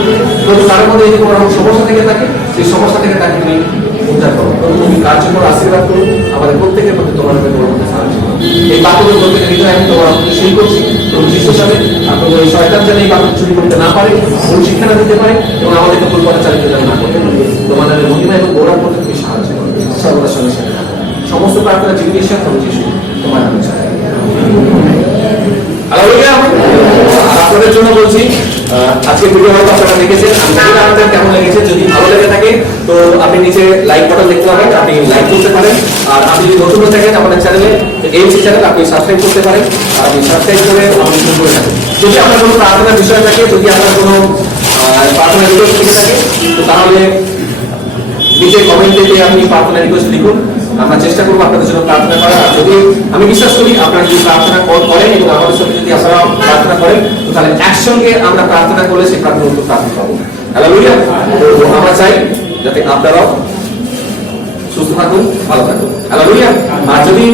যদি কারোর মধ্যে যদি কোনো রকম সমস্যা থেকে থাকে, সেই সমস্যা থেকে তাকে তুমি উদ্ধার করো। তুমি কার্যকর আশীর্বাদ করো, আমাদের প্রত্যেকের মধ্যে তোমার মধ্যে তোমার মধ্যে সাহায্য করো। এই বাক্যগুলো প্রত্যেকের হৃদয়ে আমি তোমার মধ্যে সেই করছি, প্রভু যিশু সাথে আপনাদের এই শয়তান যেন এই বাক্য চুরি করতে না পারে, ভুল শিক্ষা না দিতে পারে, এবং আমাদেরকে ভুল পথে চালিত যেন না করতে পারে। তোমার নামে মহিমা এবং গৌরব করতে তুমি সাহায্য করো, সর্বদার সঙ্গে সাথে থাকো। সমস্ত প্রার্থনা জীবনের সাথে প্রভু যিশু তোমার নামে চাই। হালেলুয়া। আর আপনাদের জন্য বলছি, আজকে ভিডিও হয়তো আপনারা দেখেছেন, আমি জানি না আপনাদের কেমন লেগেছে। যদি ভালো লেগে থাকে তো আপনি নিচে লাইক বাটন দেখতে পাবেন, আপনি লাইক করতে পারেন। আর আপনি যদি নতুন হয়ে থাকেন আমাদের চ্যানেলে, এমসি চ্যানেল, আপনি সাবস্ক্রাইব করতে পারেন। আর আপনি সাবস্ক্রাইব করে আমাদের শুরু করে থাকেন। যদি আপনার কোনো প্রার্থনার বিষয় থাকে, যদি আপনার কোনো প্রার্থনা রিকোয়েস্ট থেকে থাকে, তো তাহলে নিচে কমেন্টে গিয়ে আপনি প্রার্থনা রিকোয়েস্ট লিখুন, আমরা চেষ্টা করবো আপনাদের জন্য প্রার্থনা করার। আর যদি আমি বিশ্বাস করি আপনারা যদি প্রার্থনা করেন এবং আমাদের সঙ্গে যদি আপনারা প্রার্থনা করেন, তো তাহলে একসঙ্গে আমরা প্রার্থনা করলে সেই প্রার্থনা উত্তর প্রাপ্ত পাবো। হালেলুয়া। তো আমরা চাই যাতে আপনারাও সুস্থ থাকুন, ভালো থাকুন। হালেলুয়া। আর যদি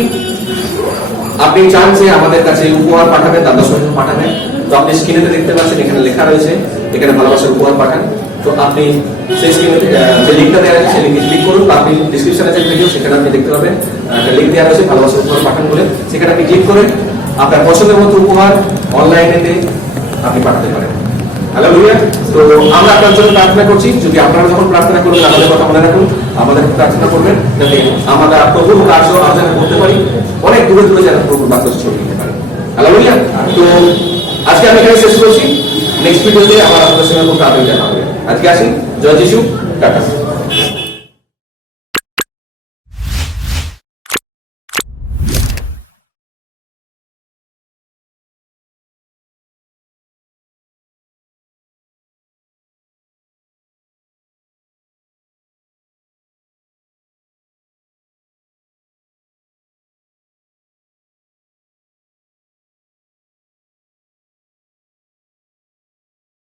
আপনি চান যে আমাদের কাছে উপহার পাঠাবেন, দাদা সঙ্গে পাঠাবেন, তো আপনি স্ক্রিনে দেখতে পাচ্ছেন, এখানে লেখা রয়েছে, এখানে ভালোবাসার উপহার পাঠান। তো আপনি সেই স্ক্রিনে যে লিঙ্কটা দেওয়া আছে সেই লিঙ্কে ক্লিক করুন, বা আপনি ডিসক্রিপশনে যে ভিডিও সেখানে আপনি দেখতে পাবেন একটা লিঙ্ক দেওয়া রয়েছে ভালোবাসার উপহার পাঠান বলে, সেখানে আপনি ক্লিক করে আপনার পছন্দের মতো উপহার অনলাইনেতে আপনি পাঠাতে পারেন। হালেলুয়া। তো আমরা আপনার জন্য প্রার্থনা করছি। যদি আপনারা যখন প্রার্থনা করবেন আমাদের কথা মনে রাখুন, আমাদের প্রার্থনা করবেন যাতে আমরা প্রভুর কার্য আমরা করতে পারি, অনেক দূরে দূরে যেন প্রভুর বাক্য ছড়িয়ে দিতে পারি। হালেলুয়া। তো আজকে আমি এখানে শেষ করছি, নেক্সট ভিডিওতে আবার আপনাদের সঙ্গে খুব তাড়াতাড়ি দেখা হবে। আজকে আসি, জয় যিশু, টাটা।